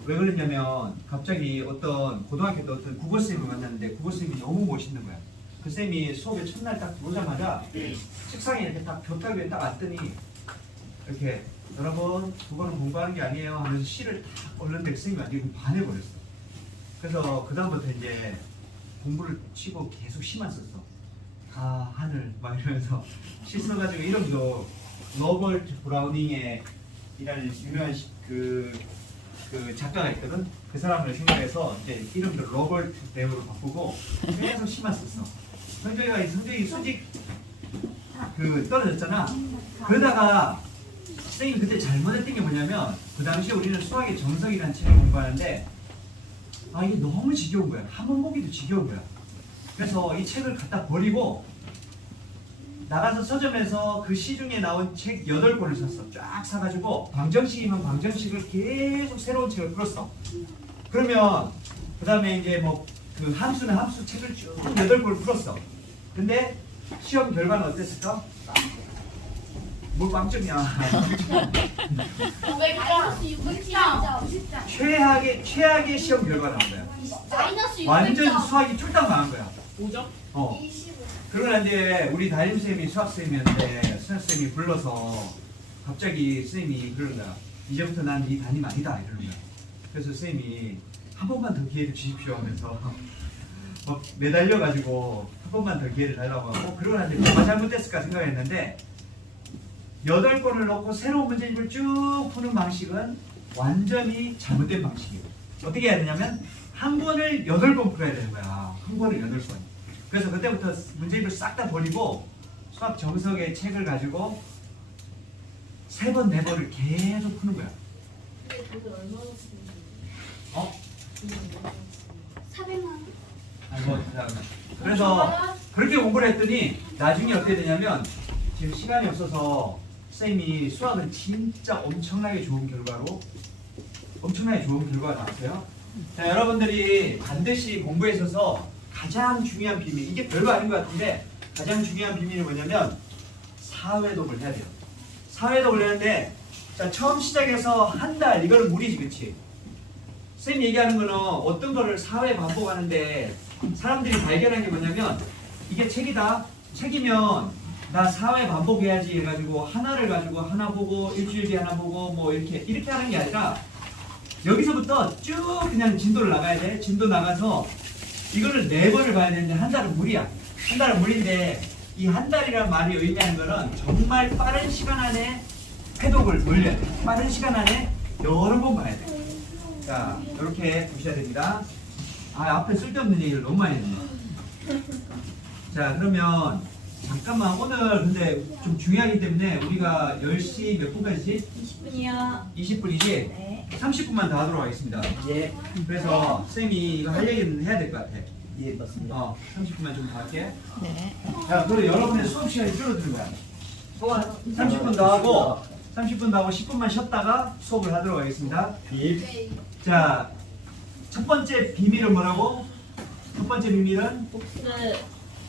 왜 그랬냐면 갑자기 어떤 고등학교 때 어떤 국어쌤을 만났는데 국어쌤이 너무 멋있는 거야. 그 쌤이 수업에 첫날 딱 들어오자마자 책상에 이렇게 딱 벽딱 위에 딱 앉더니 이렇게 여러분 국어는 공부하는 게 아니에요 하면서 시를 딱 올렸는데 그 쌤이 완전히 반해버렸어. 그래서 그 다음부터 이제 공부를 치고 계속 시만 썼어. 아 하늘 막 이러면서 시 써가지고 이름도 로버트 브라우닝의 이라는 유명한 그 작가가 있거든. 그 사람을 생각해서 이제 이름도 로버트 배우로 바꾸고 계속 시만 썼어. 성적이 수직 떨어졌잖아. 그러다가 선생님이 그때 잘못했던 게 뭐냐면 그 당시에 우리는 수학의 정석이라는 책을 공부하는데 이게 너무 지겨운 거야. 한 번 보기도 지겨운 거야. 그래서 이 책을 갖다 버리고 나가서 서점에서 그 시중에 나온 책 8권을 샀어. 쫙 사가지고 방정식이면 방정식을 계속 새로운 책을 풀었어. 그러면 그 다음에 이제 뭐 그 함수는 함수 책을 쭉 8권을 풀었어. 근데 시험 결과는 어땠을까? 뭘 빵점이야. 최악의 시험 결과 나온 거야. 마이너스 600점. 완전 수학이 쫄딱 망한 거야. 5점? 그러나 이제 우리 담임선생님이 수학선생님이었는데 수학선생님이 불러서 갑자기 선생님이 그러는 거야. 이제부터 난 네 담임 아니다 이러는 거야. 그래서 선생님이 한 번만 더 기회를 주십시오 하면서 막 매달려가지고 한 번만 더 기회를 달라고 하고 그러고 나서 뭐가 잘못됐을까 생각했는데 8권을 넣고 새로운 문제집을 쭉 푸는 방식은 완전히 잘못된 방식이에요. 어떻게 해야 되냐면 한 권을 8권 풀어야 되는 거야. 한 권을 8권. 그래서 그때부터 문제집을 싹 다 버리고 수학 정석의 책을 가지고 3번, 4번을 계속 푸는 거야. 어? 400만 원. 그래서 그렇게 공부를 했더니 나중에 어떻게 되냐면 지금 시간이 없어서 선생님이 수학은 진짜 엄청나게 좋은 결과가 나왔어요. 자, 여러분들이 반드시 공부에 있어서 가장 중요한 비밀, 이게 별거 아닌 것 같은데 가장 중요한 비밀이 뭐냐면 사회독을 해야 돼요. 사회독을 하는데 자, 처음 시작해서 한 달 이거는 무리지, 그치? 선생님 얘기하는 거는 어떤 거를 4회 반복하는데 사람들이 발견한 게 뭐냐면 이게 책이다. 책이면 나 4회 반복해야지 해가지고 하나를 가지고 하나 보고 일주일 뒤에 하나 보고 뭐 이렇게 하는 게 아니라 여기서부터 쭉 그냥 진도를 나가야 돼. 진도 나가서 이거를 4번을 봐야 되는데 한 달은 무리야. 한 달은 무리인데 이 한 달이라는 말이 의미하는 거는 정말 빠른 시간 안에 회독을 올려야 돼. 빠른 시간 안에 여러 번 봐야 돼. 자, 이렇게 보셔야 됩니다. 앞에 쓸데없는 얘기를 너무 많이 했네. 자, 그러면 잠깐만 오늘 근데 좀 중요하기 때문에 우리가 10시 몇 분까지지? 20분이요. 20분이지? 네. 30분만 더 하도록 하겠습니다. 예, 그래서 쌤이 이거 할 얘기는 해야 될 것 같아. 예, 맞습니다. 30분만 좀 더 할게. 네. 자, 그리고 여러분의 수업 시간이 줄어드는 거야. 30분 더 하고 30분 더 하고 10분만 쉬었다가 수업을 하도록 하겠습니다. 예, 자, 첫 번째 비밀은 뭐라고? 첫 번째 비밀은 복습.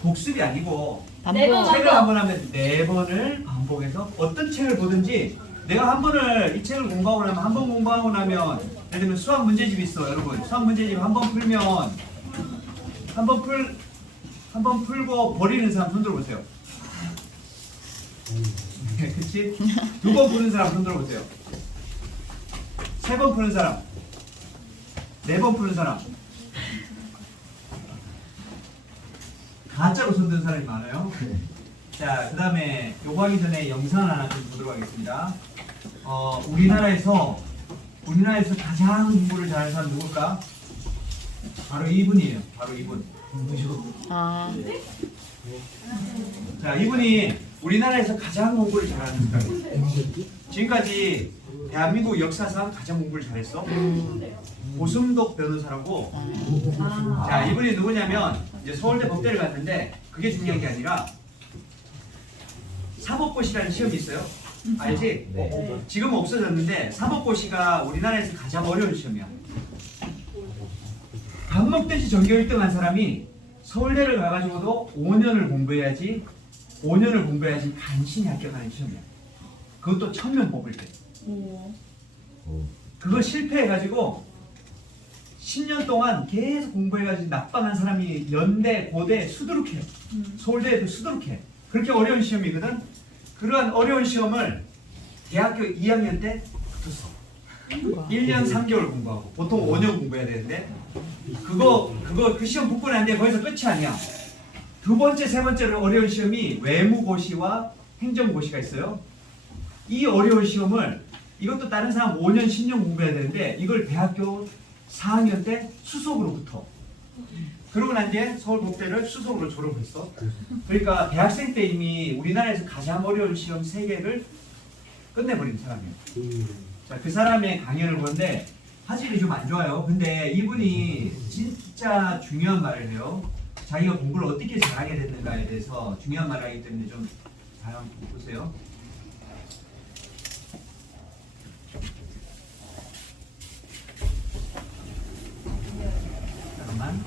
복습이 아니고 반복. 네 번. 책을 한 번 하면 4번을 반복해서 어떤 책을 보든지 내가 한 번을 이 책을 공부하고 나면 한 번 공부하고 나면 예를 들면 수학 문제집이 있어 여러분. 수학 문제집 한 번 풀면 한 번 풀고 버리는 사람 손 들어보세요. 그치? 2번 푸는 사람 손 들어보세요. 3번 푸는 사람, 4번 푸는 사람. 가짜로 손 든 사람이 많아요. 자, 그 다음에 요거 하기 전에 영상 하나 좀 보도록 하겠습니다. 우리나라에서 가장 공부를 잘하는 사람 누굴까? 바로 이분이에요. 바로 이분. 아, 자, 이분이 우리나라에서 가장 공부를 잘하는 사람이에요. 지금까지 대한민국 역사상 가장 공부를 잘했어. 고승덕 변호사라고. 자, 이분이 누구냐면 이제 서울대 법대를 갔는데 그게 중요한 게 아니라 사법고시라는 시험이 있어요. 알지? 네. 지금 없어졌는데 사법고시가 우리나라에서 가장 어려운 시험이야. 밥 먹듯이 전교 1등 한 사람이 서울대를 가가지고도 5년을 공부해야지 간신히 합격하는 시험이야. 그것도 1000명 뽑을 때. 그거 실패해가지고 10년 동안 계속 공부해가지고 낙방한 사람이 연대, 고대 수두룩해요. 서울대에도 수두룩해. 그렇게 어려운 시험이거든. 그러한 어려운 시험을 대학교 2학년 때 붙었어. 1년 3개월 공부하고 보통 5년 공부해야 되는데 그 시험 붙고 나는데 거기서 끝이 아니야. 두 번째, 세 번째로 어려운 시험이 외무고시와 행정고시가 있어요. 이 어려운 시험을 이것도 다른 사람 5년, 10년 공부해야 되는데 이걸 대학교 4학년 때 수석으로 붙어. 그러고 난 뒤에 서울법대를 수석으로 졸업했어. 그러니까 대학생 때 이미 우리나라에서 가장 어려운 시험 3개를 끝내버린 사람이에요. 자, 그 사람의 강연을 보는데 화질이 좀 안 좋아요. 근데 이분이 진짜 중요한 말을 해요. 자기가 공부를 어떻게 잘하게 됐는가에 대해서 중요한 말을 하기 때문에 좀 잘 한번 보세요. 잠깐만.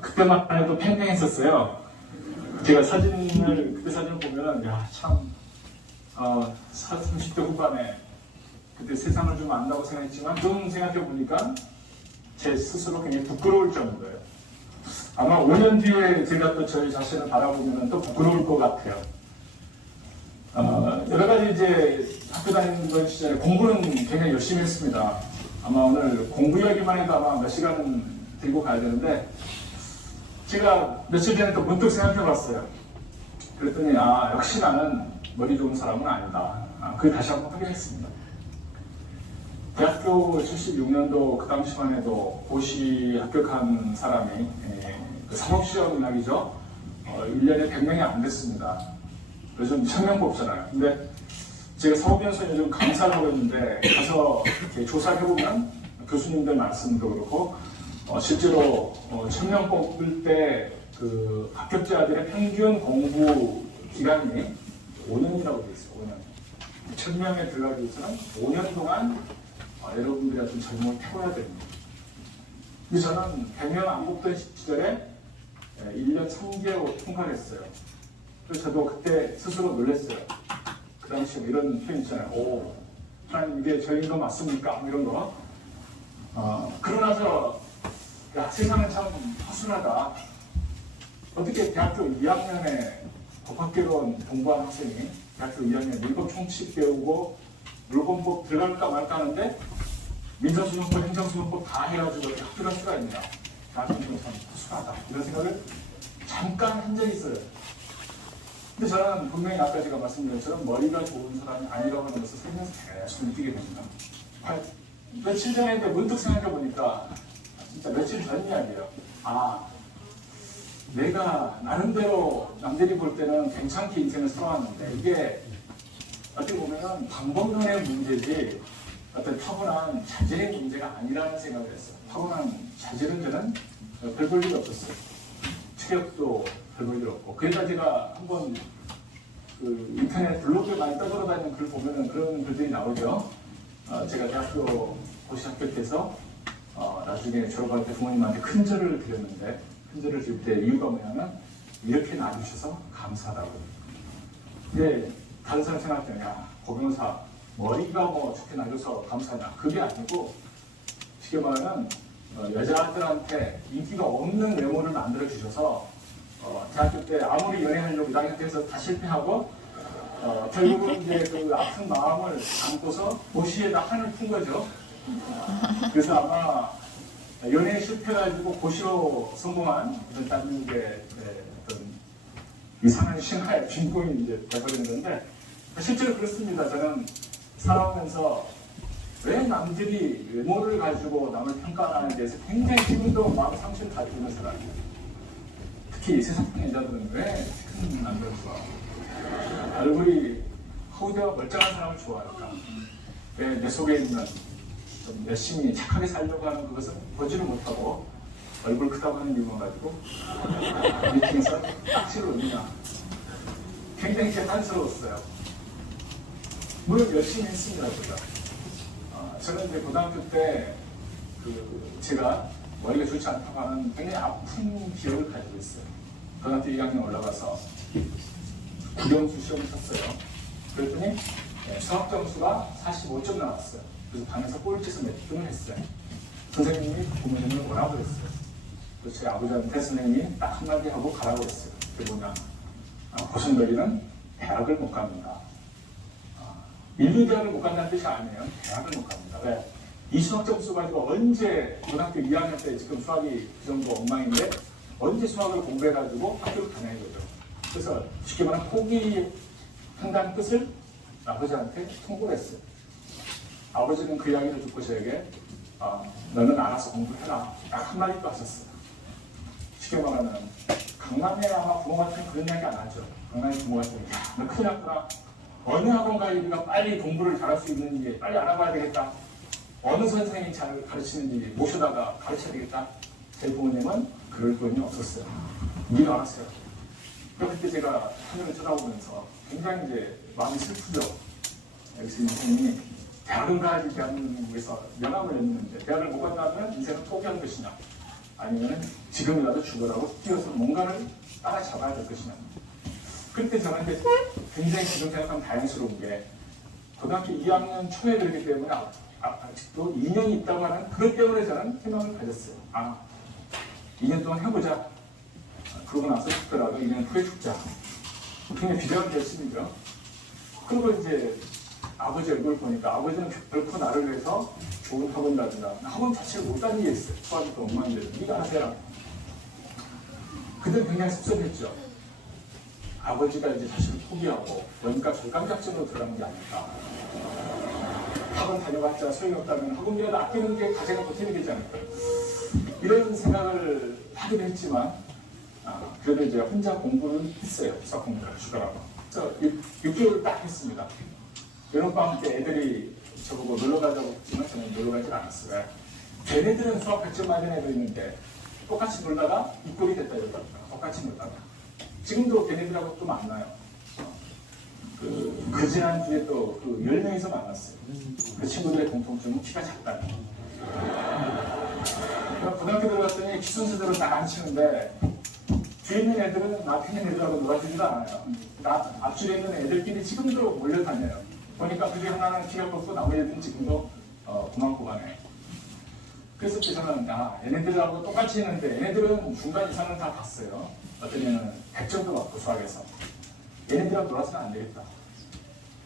그때만 해도 팽팽했었어요. 제가 그때 사진을 보면은, 야, 참, 30대 후반에 그때 세상을 좀 안다고 생각했지만, 좀 생각해 보니까 제 스스로 굉장히 부끄러울 정도예요. 아마 5년 뒤에 제가 또 저희 자신을 바라보면 또 부끄러울 것 같아요. 여러 가지 이제 학교 다니는 시절에 공부는 굉장히 열심히 했습니다. 아마 오늘 공부 이야기만 해도 아마 몇 시간은 들고 가야 되는데, 제가 며칠 전에 또 문득 생각해 봤어요. 그랬더니, 역시 나는 머리 좋은 사람은 아니다. 그게 다시 한번 확인했습니다. 대학교 76년도 그 당시만 해도 고시 합격한 사람이 그 사법시험 말이죠. 1년에 100명이 안 됐습니다. 요즘 1000명 뽑잖아요. 근데 제가 사법연수원 요즘 강사를 하고 있는데 가서 이렇게 조사를 해보면 교수님들 말씀도 그렇고 실제로 1000명 뽑을 때 그 합격자들의 평균 공부 기간이 5년이라고 되어 있어요. 5년. 1000명에 들어가기 위해서는 5년 동안 여러분들이 어떤 젊음을 태워야 됩니다. 근데 저는 100명 안 뽑던 시절에 1년 3개월 통과를 했어요. 그래서 저도 그때 스스로 놀랐어요. 그 당시에 이런 표현 있잖아요. 오, 하나님 이게 저희가 맞습니까? 이런 거. 그러고 나서 야, 세상은 참 허술하다. 어떻게 대학교 2학년에 법학개론 공부한 학생이 대학교 2학년에 물법 총칙 배우고 물권법 들어갈까 말까 하는데 민사소송법, 행정소송법 다 해가지고 어떻게 합격할 수가 있냐. 나중에 참 허술하다. 이런 생각을 잠깐 한 적이 있어요. 근데 저는 분명히 아까 제가 말씀드린 것처럼 머리가 좋은 사람이 아니라고 하는 것을 살면서 계속 느끼게 됩니다. 며칠 전에 문득 생각해 보니까 진짜 며칠 전 이야기예요. 내가 나름대로 남들이 볼 때는 괜찮게 인생을 살아왔는데 이게 어떻게 보면은 방법론의 문제지 어떤 타고난 자질의 문제가 아니라는 생각을 했어요. 타고난 자질은 저는 별 볼 일이 없었어요. 체력도 별 볼 일 없고. 그러다 제가 한번 그 인터넷 블로그에 많이 떠돌아다니는 글 보면은 그런 글들이 나오죠. 제가 대학교 고시 합격해서 나중에 졸업할 때 부모님한테 큰 절을 드렸는데 큰 절을 드릴 때 이유가 뭐냐면 이렇게 놔주셔서 감사하다고. 근데 다른 사람 생각하면 야, 고 변호사 머리가 뭐 좋게 놔줘서 감사하냐. 그게 아니고 쉽게 말하면 여자들한테 인기가 없는 외모를 만들어 주셔서 대학교 때 아무리 연애하려고 1학년 때에서 다 실패하고 결국은 이제 그 아픈 마음을 안고서 고시에다 한을 푼 거죠. 그래서 아마 연애에 실패해가지고 고시로 성공한 대한민국의 어떤 이상한 신화의 주인공이 이제 돼버리는 건데 실제로 그렇습니다. 저는 살아오면서 왜 남들이 외모를 가지고 남을 평가하는 데서 굉장히 지금도 마음 상실을 가지고 있는 사람이에요. 특히 세상의 여자들은 왜 큰 남자를 좋아하고 얼굴이 허우대와 멀쩡한 사람을 좋아할까? 왜 내 속에 있는 좀 열심히 착하게 살려고 하는 그것은 보지를 못하고 얼굴 크다고 하는 이유만 가지고 미팅에서 딱지를 올리냐? 굉장히 재탄스러웠어요. 물론 열심히 했습니다, 제가. 저는 이제 고등학교 때 제가 머리가 좋지 않다고 하는 굉장히 아픈 기억을 가지고 있어요. 고등학교 2학년 올라가서 국영수 시험을 쳤어요. 그랬더니 수학 점수가 45점 나왔어요. 그래서 반에서 꼴찌에서 몇 등을 했어요. 선생님이 부모님을 뭐라고 그랬어요. 그래서 제 아버지한테 선생님이 딱 한마디 하고 가라고 했어요. 그게 뭐냐? 고순별이는 대학을 못 갑니다. 인류대학을 못 간다는 뜻이 아니에요. 대학을 못 갑니다. 왜? 이 수학 점수 가지고 언제 고등학교 2학년 때 지금 수학이 그 정도 엉망인데 언제 수학을 공부해가지고 학교를 다녀야 되죠. 그래서 쉽게 말하면 포기한다는 뜻을 아버지한테 통보를 했어요. 아버지는 그 이야기를 듣고 저에게 너는 알아서 공부해라. 딱 한마디도 하셨어요. 쉽게 말하면 강남에 아마 부모 같은 그런 이야기 안 하죠. 강남의 부모 같은 야, 너 큰일 났구나. 어느 학원 가야 우리가 빨리 공부를 잘할 수 있는지 빨리 알아봐야 되겠다. 어느 선생님이 잘 가르치는지 모셔다가 가르쳐야 되겠다. 제 부모님은 그럴 돈이 없었어요. 네가 알았어요. 그때 제가 하늘을 쳐다보면서 굉장히 이제 마음이 슬프죠. 여기서 선생님이 대학을 가야지 대한민국에서 명함을 냈는데 대학을 못 간다면 인생을 포기할 것이냐 아니면 지금이라도 죽으라고 뛰어서 뭔가를 따라잡아야 될 것이냐. 그때 저는 굉장히 지금 생각하면 다행스러운 게 고등학교 2학년 초에 그렇기 때문에 아직도 2년이 있다고 하는 그것 때문에 저는 희망을 가졌어요. 2년 동안 해보자. 그러고 나서 죽더라도 2년 후에 죽자. 굉장히 비장한 결심이죠. 그리고 이제 아버지 얼굴을 보니까 아버지는 결코 나를 위해서 좋은 학원 가준다. 학원 자체를 못 다니겠어요. 수학이 또 엉망인데 네가 하세요. 그때 굉장히 섭섭했죠. 아버지가 이제 자신을 포기하고 그러니까 절감작전으로 들어가는 게 아닐까. 학원 다녀봤자 소용없다면 학원비라도 아끼는 게 가정을 버티는 게 있지 않을까. 이런 생각을 하긴 했지만 그래도 이제 혼자 공부를 했어요. 수학 공부를 주더라고. 그래서 6개월을 딱 했습니다. 여름방학 때 애들이 저보고 놀러 가자고 했지만 저는 놀러 가질 않았어요. 걔네들은 수학 100점 맞은 애들 있는데 똑같이 놀다가 입꼴이 됐다 이러다가 똑같이 놀다가 지금도 걔네들하고 또 만나요. 그 지난주에 또 10명이서 만났어요. 그 친구들의 공통점은 키가 작다는 거. 고등학교 들어갔더니 기순수들은 딱 안 치는데 뒤에 있는 애들은 앞에 있는 애들하고 놀아주지도 않아요. 앞줄에 있는 애들끼리 지금도 몰려다녀요. 보니까 그게 하나는 키가 컸고 나머지 애들은 지금도 고만고만해요. 그래서 저는 얘네들하고 똑같이 했는데 얘네들은 중간 이상은 다 봤어요. 어떤 애는 100점도 받고 수학에서. 얘네들하고 놀아서는 안 되겠다.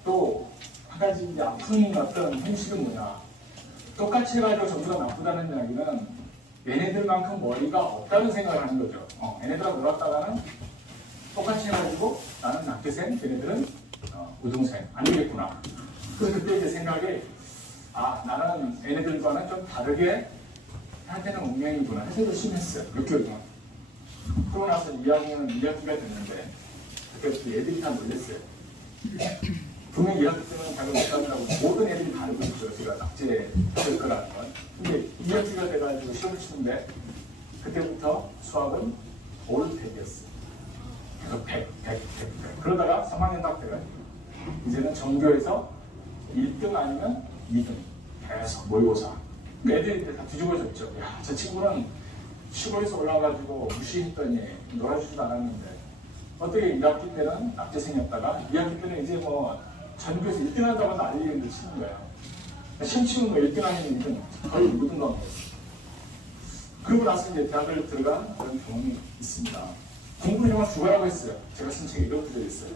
또 한 가지 이제 아픈 어떤 현실은 뭐냐. 똑같이 해가지고 점수가 나쁘다는 이야기는 얘네들만큼 머리가 없다는 생각을 하는 거죠. 얘네들하고 놀았다가는 똑같이 해가지고 나는 낙제생, 얘네들은 우등생 안 되겠구나. 그래서 그때 이제 생각이 나는 얘네들과는 좀 다르게 해야 되는 운명이구나. 해서 열심히 했어요. 6개월 동안. 그러고 나서 2학기가 됐는데 그때부터 애들이 다 놀랬어요. 분명히 2학기 때는 자기가 못한다고 모든 애들이 다 알고 있어요. 제가 낙제될 거라는 건. 근데 2학기가 돼가지고 시험을 치는데 그때부터 수학은 올 100이었어요. 그래서 100. 그러다가 3학년 딱 되면 이제는 전교에서 1등 아니면 2등 계속 모의고사. 그러니까 애들이 다 뒤집어졌죠. 야, 저 친구는 시골에서 올라와가지고 무시했더니 놀아주지도 않았는데 어떻게 1학기 때는 낙제생이었다가 2학기 때는 이제 전교에서 1등 한다고 난리를 치는 거예요. 시험 치면 1등 아니면 2등 거의 모든 거. 그러고 나서 이제 대학을 들어간 그런 경험이 있습니다. 공부를 정말 죽어라고 했어요. 제가 쓴 책에 이렇게 되어 있어요.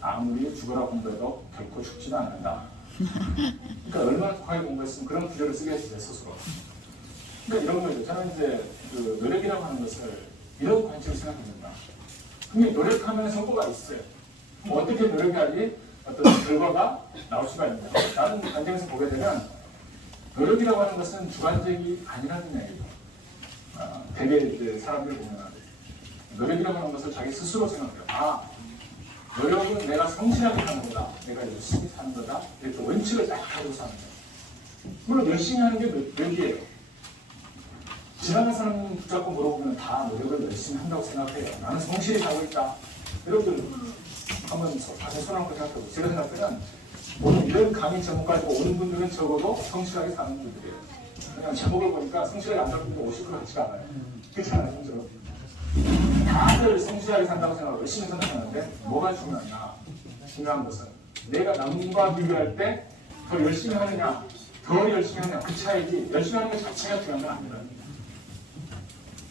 아무리 죽어라 공부해도 결코 죽지는 않는다. 그러니까 얼마나 독하게 공부했으면 그런 구절을 쓰게 했어요, 스스로. 그러니까 이런 거죠. 저는 이제 노력이라고 하는 것을 이런 관점으로 생각합니다. 근데 노력하면 성과가 있어요. 그럼 어떻게 노력해야지 어떤 결과가 나올 수가 있냐. 다른 관점에서 보게 되면 노력이라고 하는 것은 주관적이 아니라는 얘기죠. 대개 이제 사람들이 보면 노력이라고 하는 것을 자기 스스로 생각해요. 노력은 내가 성실하게 하는 거다. 내가 열심히 사는 거다. 이렇게 원칙을 딱 가지고 사는 거예요. 물론 열심히 하는 게 노력이에요. 지나간 사람 붙잡고 물어보면 다 노력을 열심히 한다고 생각해요. 나는 성실히 살고 있다. 여러분들 한번 다시 손 한번 생각해보세요. 제가 생각할 때는 오늘 이런 강의 제목 가지고 오는 분들은 적어도 성실하게 사는 분들이에요. 그냥 제목을 보니까 성실하게 안 사는 분들 50% 같지가 않아요. 그렇지 않아요, 진짜로. 다들 성실하게 산다고 생각하고 열심히 산다고 하는데 뭐가 중요하냐? 중요한 것은 내가 남과 비교할 때 더 열심히 하느냐, 덜 열심히 하느냐 그 차이지 열심히 하는 것 자체가 중요한 건 아니에요.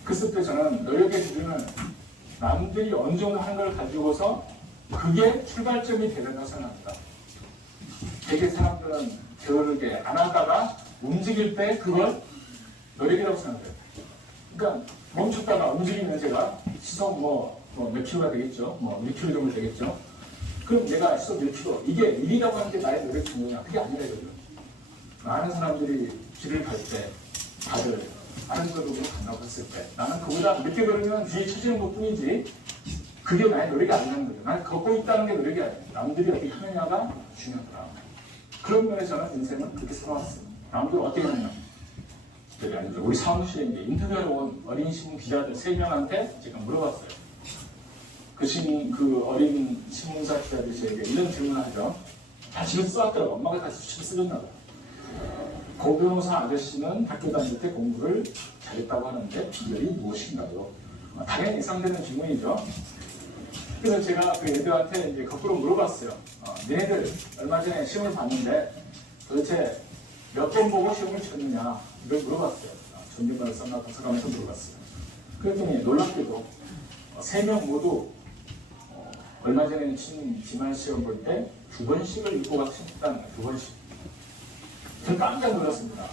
그랬을 때 저는 노력의 기준은 남들이 어느 정도 하는 걸 가지고서 그게 출발점이 되는다고 생각합니다. 대개 사람들은 게으르게 안 하다가 움직일 때 그걸 노력이라고 생각해요. 그러니까 멈췄다가 움직이면 제가 시속 몇 킬로가 되겠죠? 1킬로 정도 되겠죠? 그럼 내가 시속 1킬로 이게 일이라고 하는 게 나의 노력 중요냐? 그게 아니라 이거죠. 많은 사람들이 길을 갈 때 다들 다른 걸로 간다고 했을 때 나는 그보다 늦게 걸으면 뒤에 처지는 것 뿐이지 그게 나의 노력이 아니라는 거죠. 나는 걷고 있다는 게 노력이 아니에요. 남들이 어떻게 하느냐가 중요하더라. 그런 면에서는 인생은 그렇게 살아왔어요. 남들 어떻게 하느냐. 우리 사무실에 이제 인터뷰하러 온 어린 신문 기자들 3명한테 제가 물어봤어요. 그 어린 신문사 기자들이 저에게 이런 질문을 하죠. 다 집에서 써왔더라고. 엄마가 다 집에서 쓰셨나 봐요. 고 변호사 아저씨는 학교 다닐 때 공부를 잘했다고 하는데 비결이 무엇인가요? 당연히 예상되는 질문이죠. 그래서 제가 그 애들한테 이제 거꾸로 물어봤어요. 너네들 얼마 전에 시험을 봤는데 도대체 몇 번 보고 시험을 쳤느냐 이걸 물어봤어요. 존댓말을 써가면서 물어봤어요. 그랬더니 놀랍게도 3명 모두 얼마 전에 친 기말 시험 볼 때 2번씩을 읽고 가서 쳤다는 거예요. 2번씩. 저는 깜짝 놀랐습니다.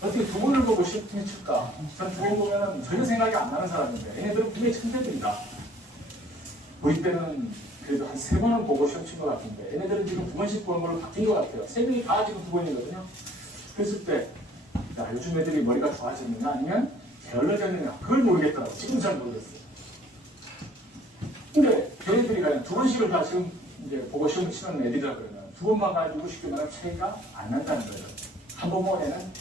어떻게 2번을 보고 시험을 칠까? 전 2번 보면 전혀 생각이 안 나는 사람인데 얘네들은 분명히 천재들이다. 우리 때는 그래도 한 3번은 보고 시험 친 것 같은데 얘네들은 지금 2번씩 보는 걸로 바뀐 것 같아요. 3명이 다 지금 2번이거든요. 그랬을 때 요즘 애들이 머리가 좋아졌느냐 아니면 게을러졌느냐 그걸 모르겠더라고. 지금 잘 모르겠어요. 근데 걔네들이 과연 2번씩을 다 지금 이제 보고 시험 치는 애들이라 그러면 2번만 가지고 쉽게 말하면 차이가 안 난다는 거죠. 한 번 보고 얘는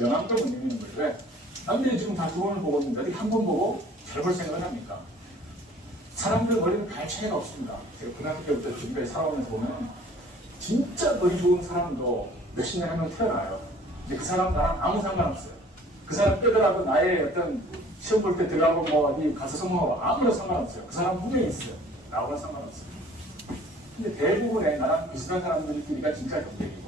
명암도 못 읽는 거예요. 왜? 남들이 지금 다 2번을 보고 있는데 어떻게 한 번 보고 잘 볼 생각을 합니까? 사람들 머리는 별 차이가 없습니다. 제가 고등학교 때부터 지금까지 살아오면서 보면 진짜 머리 좋은 사람도 몇십 년 하면 태어나요. 근데 그 사람 나랑 아무 상관없어요. 그 사람 빼더라도 나의 어떤 시험 볼 때 들어가고 어디 가서 성공하고 아무나 상관없어요. 그 사람 분명히 있어요. 나하고는 상관없어요. 근데 대부분의 나랑 비슷한 사람들끼리가 진짜 경쟁이고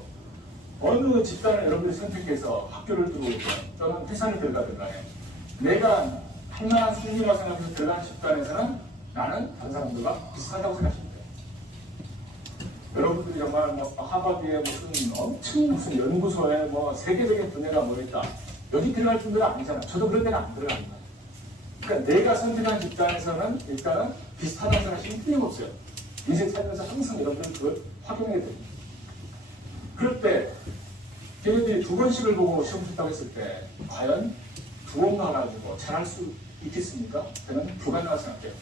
어느 집단을 여러분들이 선택해서 학교를 들어오든 또는 회사를 들어가든 간에 내가 할 만한 승리라고 생각해서 들어가는 집단에서는 나는 다른 사람들과 비슷하다고 생각합니다. 여러분들이 정말 하버드에 무슨 연구소에 세계적인 분야가 있다. 여기 들어갈 분들은 아니잖아. 저도 그런 데는 안 들어갑니다. 그러니까 내가 선택한 집단에서는 일단은 비슷하다고 생각하시면 틀림없어요. 인생 살면서 항상 여러분들은 그걸 확인해야 됩니다. 그럴 때 걔네들이 2번씩을 보고 시험 쳤다고 했을 때 과연 2번 가가지고 잘할 수 있겠습니까? 저는 불가능하다고 생각해요.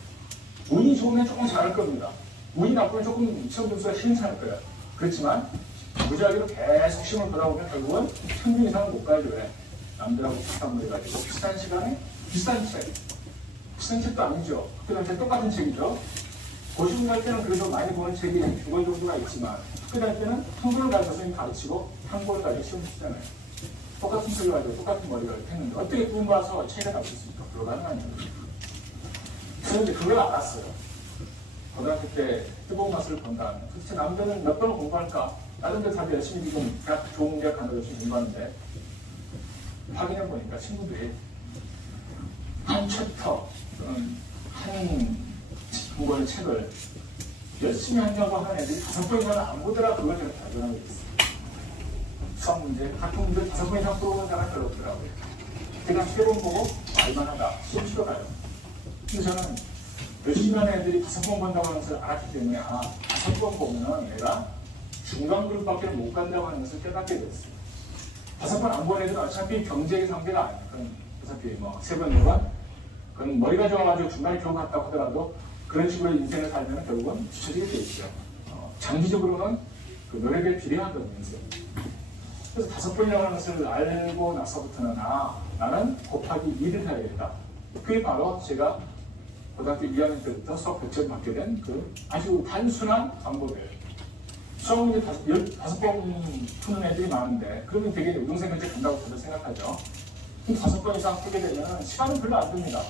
운이 좋으면 조금 잘할 겁니다. 운이 나쁘면 조금 시험 점수가 시행찮을 거예요. 그렇지만 무작위로 계속 시험을 보다 보면 결국은 평균 이상은 못 가야죠. 왜? 남들하고 비슷한 걸 가지고 비슷한 시간에 비슷한 책. 비슷한 책도 아니죠. 학교 다닐 때 똑같은 책이죠. 고시원 갈 때는 그래도 많이 보는 책이 2권 정도가 있지만 학교 다닐 때는 한 권을 가지고 선생님이 가르치고 한 권을 가지고 시험 치잖아요. 똑같은 책을 가지고 똑같은 머리를 했는데 어떻게 2권 봐서 차이가 날 수 있습니까? 불가능한 일이죠. 저는 이제 그걸 알았어요. 고등학교 때 뜨거운 맛을 본다. 도대체 남들은 몇 번을 공부할까? 다른 데 다들 열심히 지금 대학 좋은 대학 간다고 열심히 공부하는데 확인해 보니까 친구들이 한 챕터 또는 한 공부하는 책을 열심히 하려고 하는 애들이 5번 이상은 안 보더라. 그걸 제가 발견하게 됐어요. 수학 문제, 학교 문제 5번 이상 풀어보는 사람이 별로 없더라고요. 그냥 3번 보고 말만 하다 시험 치러 가요. 근데 저는 열심히 하는 애들이 5번 본다고 하는 것을 알았기 때문에 5번 보면 내가 중간 그룹밖에 못 간다고 하는 것을 깨닫게 됐어요. 5번 안 본 애들은 어차피 경제의 상대가 아니에요. 그건 어차피 뭐 3번, 4번 그건 머리가 좋아가지고 중간에 겨우 갔다고 하더라도 그런 식으로 인생을 살면 결국은 뒤처지게 돼 있죠. 장기적으로는 그 노력에 비례하거든요. 그래서 5번이라고 하는 것을 알고 나서부터는 나는 곱하기 2를 해야겠다. 그게 바로 제가 고등학교 2학년 때부터 수학 100점 받게 된 그 아주 단순한 방법이에요. 수학 문제 15번 푸는 애들이 많은데 그러면 되게 우등생 문제 간다고 저도 생각하죠. 그럼 5번 이상 푸게 되면 시간은 별로 안 듭니다.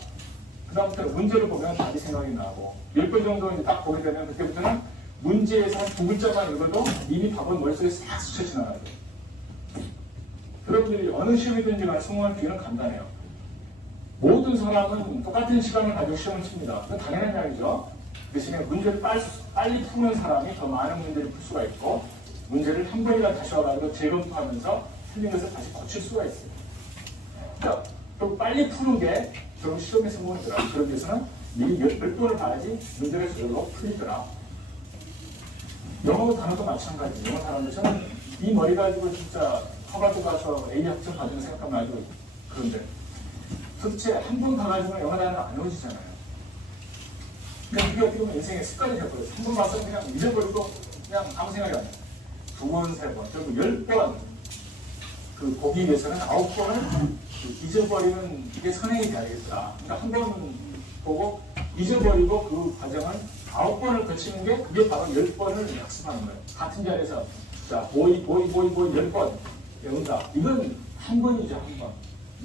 그 다음부터 문제를 보면 답이 생각이 나고 10번 정도 이제 딱 보게 되면 그때부터는 문제에서 한 2글자만 읽어도 이미 답은 머릿속에 싹 스쳐 지나가요. 여러분들이 어느 시험이든지 간에 성공할 기회는 간단해요. 모든 사람은 똑같은 시간을 가지고 시험을 칩니다. 그건 당연한 이야기죠. 대신에 문제를 빨리 푸는 사람이 더 많은 문제를 풀 수가 있고 문제를 한 번이라도 다시 와가지고 재검토하면서 틀린 것을 다시 고칠 수가 있어요. 그러니까 또 빨리 푸는 게 결국 시험에 성공이더라. 그러기 위해서는 미리 10번을 봐야지 문제를 저절로 풀리더라. 영어 단어도 마찬가지예요. 영어 단어도 저는 이 머리 가지고 진짜 하버드 가서 A 학점 받는 생각하면 아주 그런데 도대체 한 번 가가지고는 영어 단어는 안 외워지잖아요. 그러니까 그게 어떻게 보면 인생의 습관이 되어버려요. 한 번 봐서 그냥 잊어버리고 그냥 아무 생각이 안 나요. 2번, 3번, 결국 10번 그 보기 위해서는 9번을 잊어버리는 게 선행이 돼야겠다. 그러니까 한 번 보고 잊어버리고 그 과정을 9번을 거치는 게 그게 바로 10번을 학습하는 거예요. 같은 자리에서 자 보이 10번 외운다. 이건 한 번이죠, 한 번.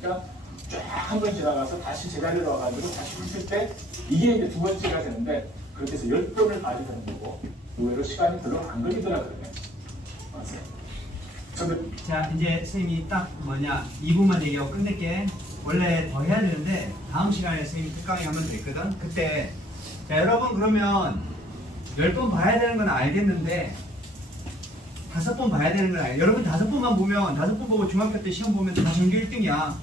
그러니까 쫙 한 번 지나가서 다시 제자리로 와가지고 다시 훑을 때 이게 이제 2번째가 되는데 그렇게 해서 10번을 봐야 되는 거고 의외로 시간이 별로 안 걸리더라고요. 맞아요. 저도 자, 이제 선생님이 딱 이 부분만 얘기하고 끝낼게. 원래 더 해야 되는데 다음 시간에 선생님이 특강에 하면 되거든. 그때 자, 여러분 그러면 10번 봐야 되는 건 알겠는데 5번 봐야 되는 건 알겠어요. 여러분 5번만 보면 5번 보고 중학교 때 시험 보면 다 전교 1등이야.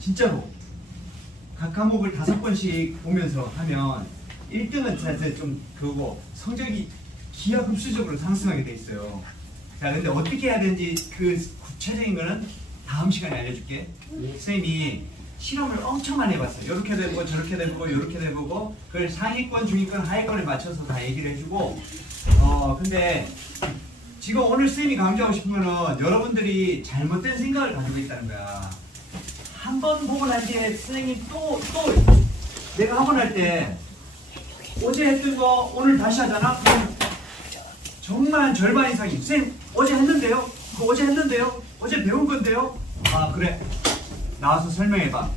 진짜로. 각 과목을 5번씩 보면서 하면 1등은 사실 좀 그거고 성적이 기하급수적으로 상승하게 돼 있어요. 자, 근데 어떻게 해야 되는지 그 구체적인 거는 다음 시간에 알려줄게. 선생님이 실험을 엄청 많이 해봤어요. 이렇게도 해보고 저렇게도 해보고 이렇게도 해보고 그걸 상위권, 중위권, 하위권에 맞춰서 다 얘기를 해주고 근데 지금 오늘 선생님이 강조하고 싶은 거는 여러분들이 잘못된 생각을 가지고 있다는 거야. 한 번 보고 난 뒤에 선생님 또 내가 학원 할 때 어제 했던 거 오늘 다시 하잖아? 그럼 정말 한 절반 이상이 선생님 어제 했는데요? 그거 어제 했는데요? 어제 배운 건데요? 아 그래 나와서 설명해봐.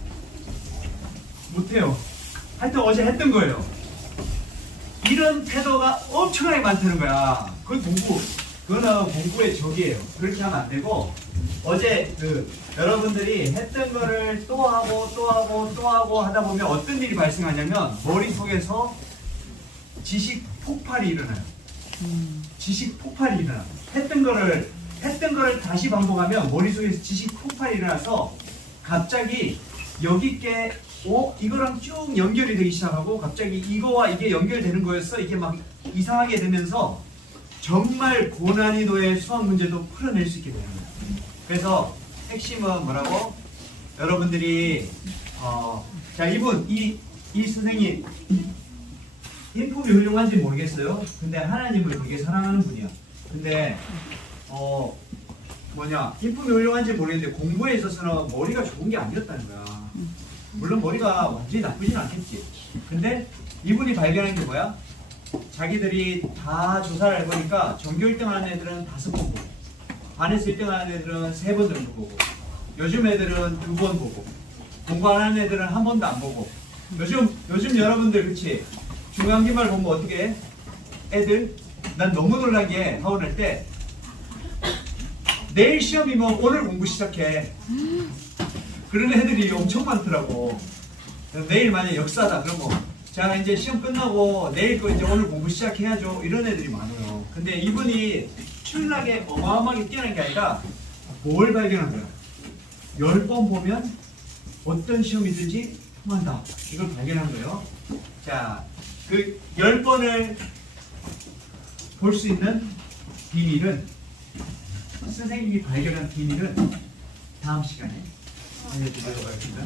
못해요. 하여튼 어제 했던 거예요. 이런 태도가 엄청나게 많다는 거야. 그거는 공부의 적이에요. 그렇게 하면 안 되고 어제 여러분들이 했던 거를 또 하고 하다 보면 어떤 일이 발생하냐면 머릿속에서 지식 폭발이 일어나요. 지식 폭발이 일어나. 했던 거를 다시 반복하면 머릿속에서 지식 폭발이 일어나서 갑자기 여기 게 이거랑 쭉 연결이 되기 시작하고 갑자기 이거와 이게 연결되는 거였어. 이게 막 이상하게 되면서 정말 고난이도의 수학 문제도 풀어낼 수 있게 되는 거예요. 그래서 핵심은 뭐라고? 여러분들이 자 이분 이 선생님 인품이 훌륭한지 모르겠어요. 근데 하나님을 되게 사랑하는 분이야. 근데 인품이 훌륭한지 모르겠는데 공부에 있어서는 머리가 좋은 게 아니었다는 거야. 물론 머리가 완전히 나쁘진 않겠지. 근데 이분이 발견한 게 뭐야? 자기들이 다 조사를 해보니까 전교 1등 하는 애들은 5번 보고 반에서 1등 하는 애들은 3번 정도 보고 요즘 애들은 2번 보고 공부 안 하는 애들은 한 번도 안 보고 요즘 여러분들 그치? 중간기말 보면 어떻게 해? 애들 난 너무 놀란 게 학원 할 때 내일 시험이면 오늘 공부 시작해. 그런 애들이 엄청 많더라고. 내일 만약 역사다 그러면 자 이제 시험 끝나고 내일 거 이제 오늘 공부 시작해야죠. 이런 애들이 많아요. 근데 이분이 출락에 어마어마하게 뛰어난 게 아니라 뭘 발견한 거야? 10번 보면 어떤 시험이든지 통한다. 이걸 발견한 거예요. 자, 그 10번을 볼 수 있는 비밀은 선생님이 발견한 비밀은 다음 시간에 알려드리도록 하겠습니다.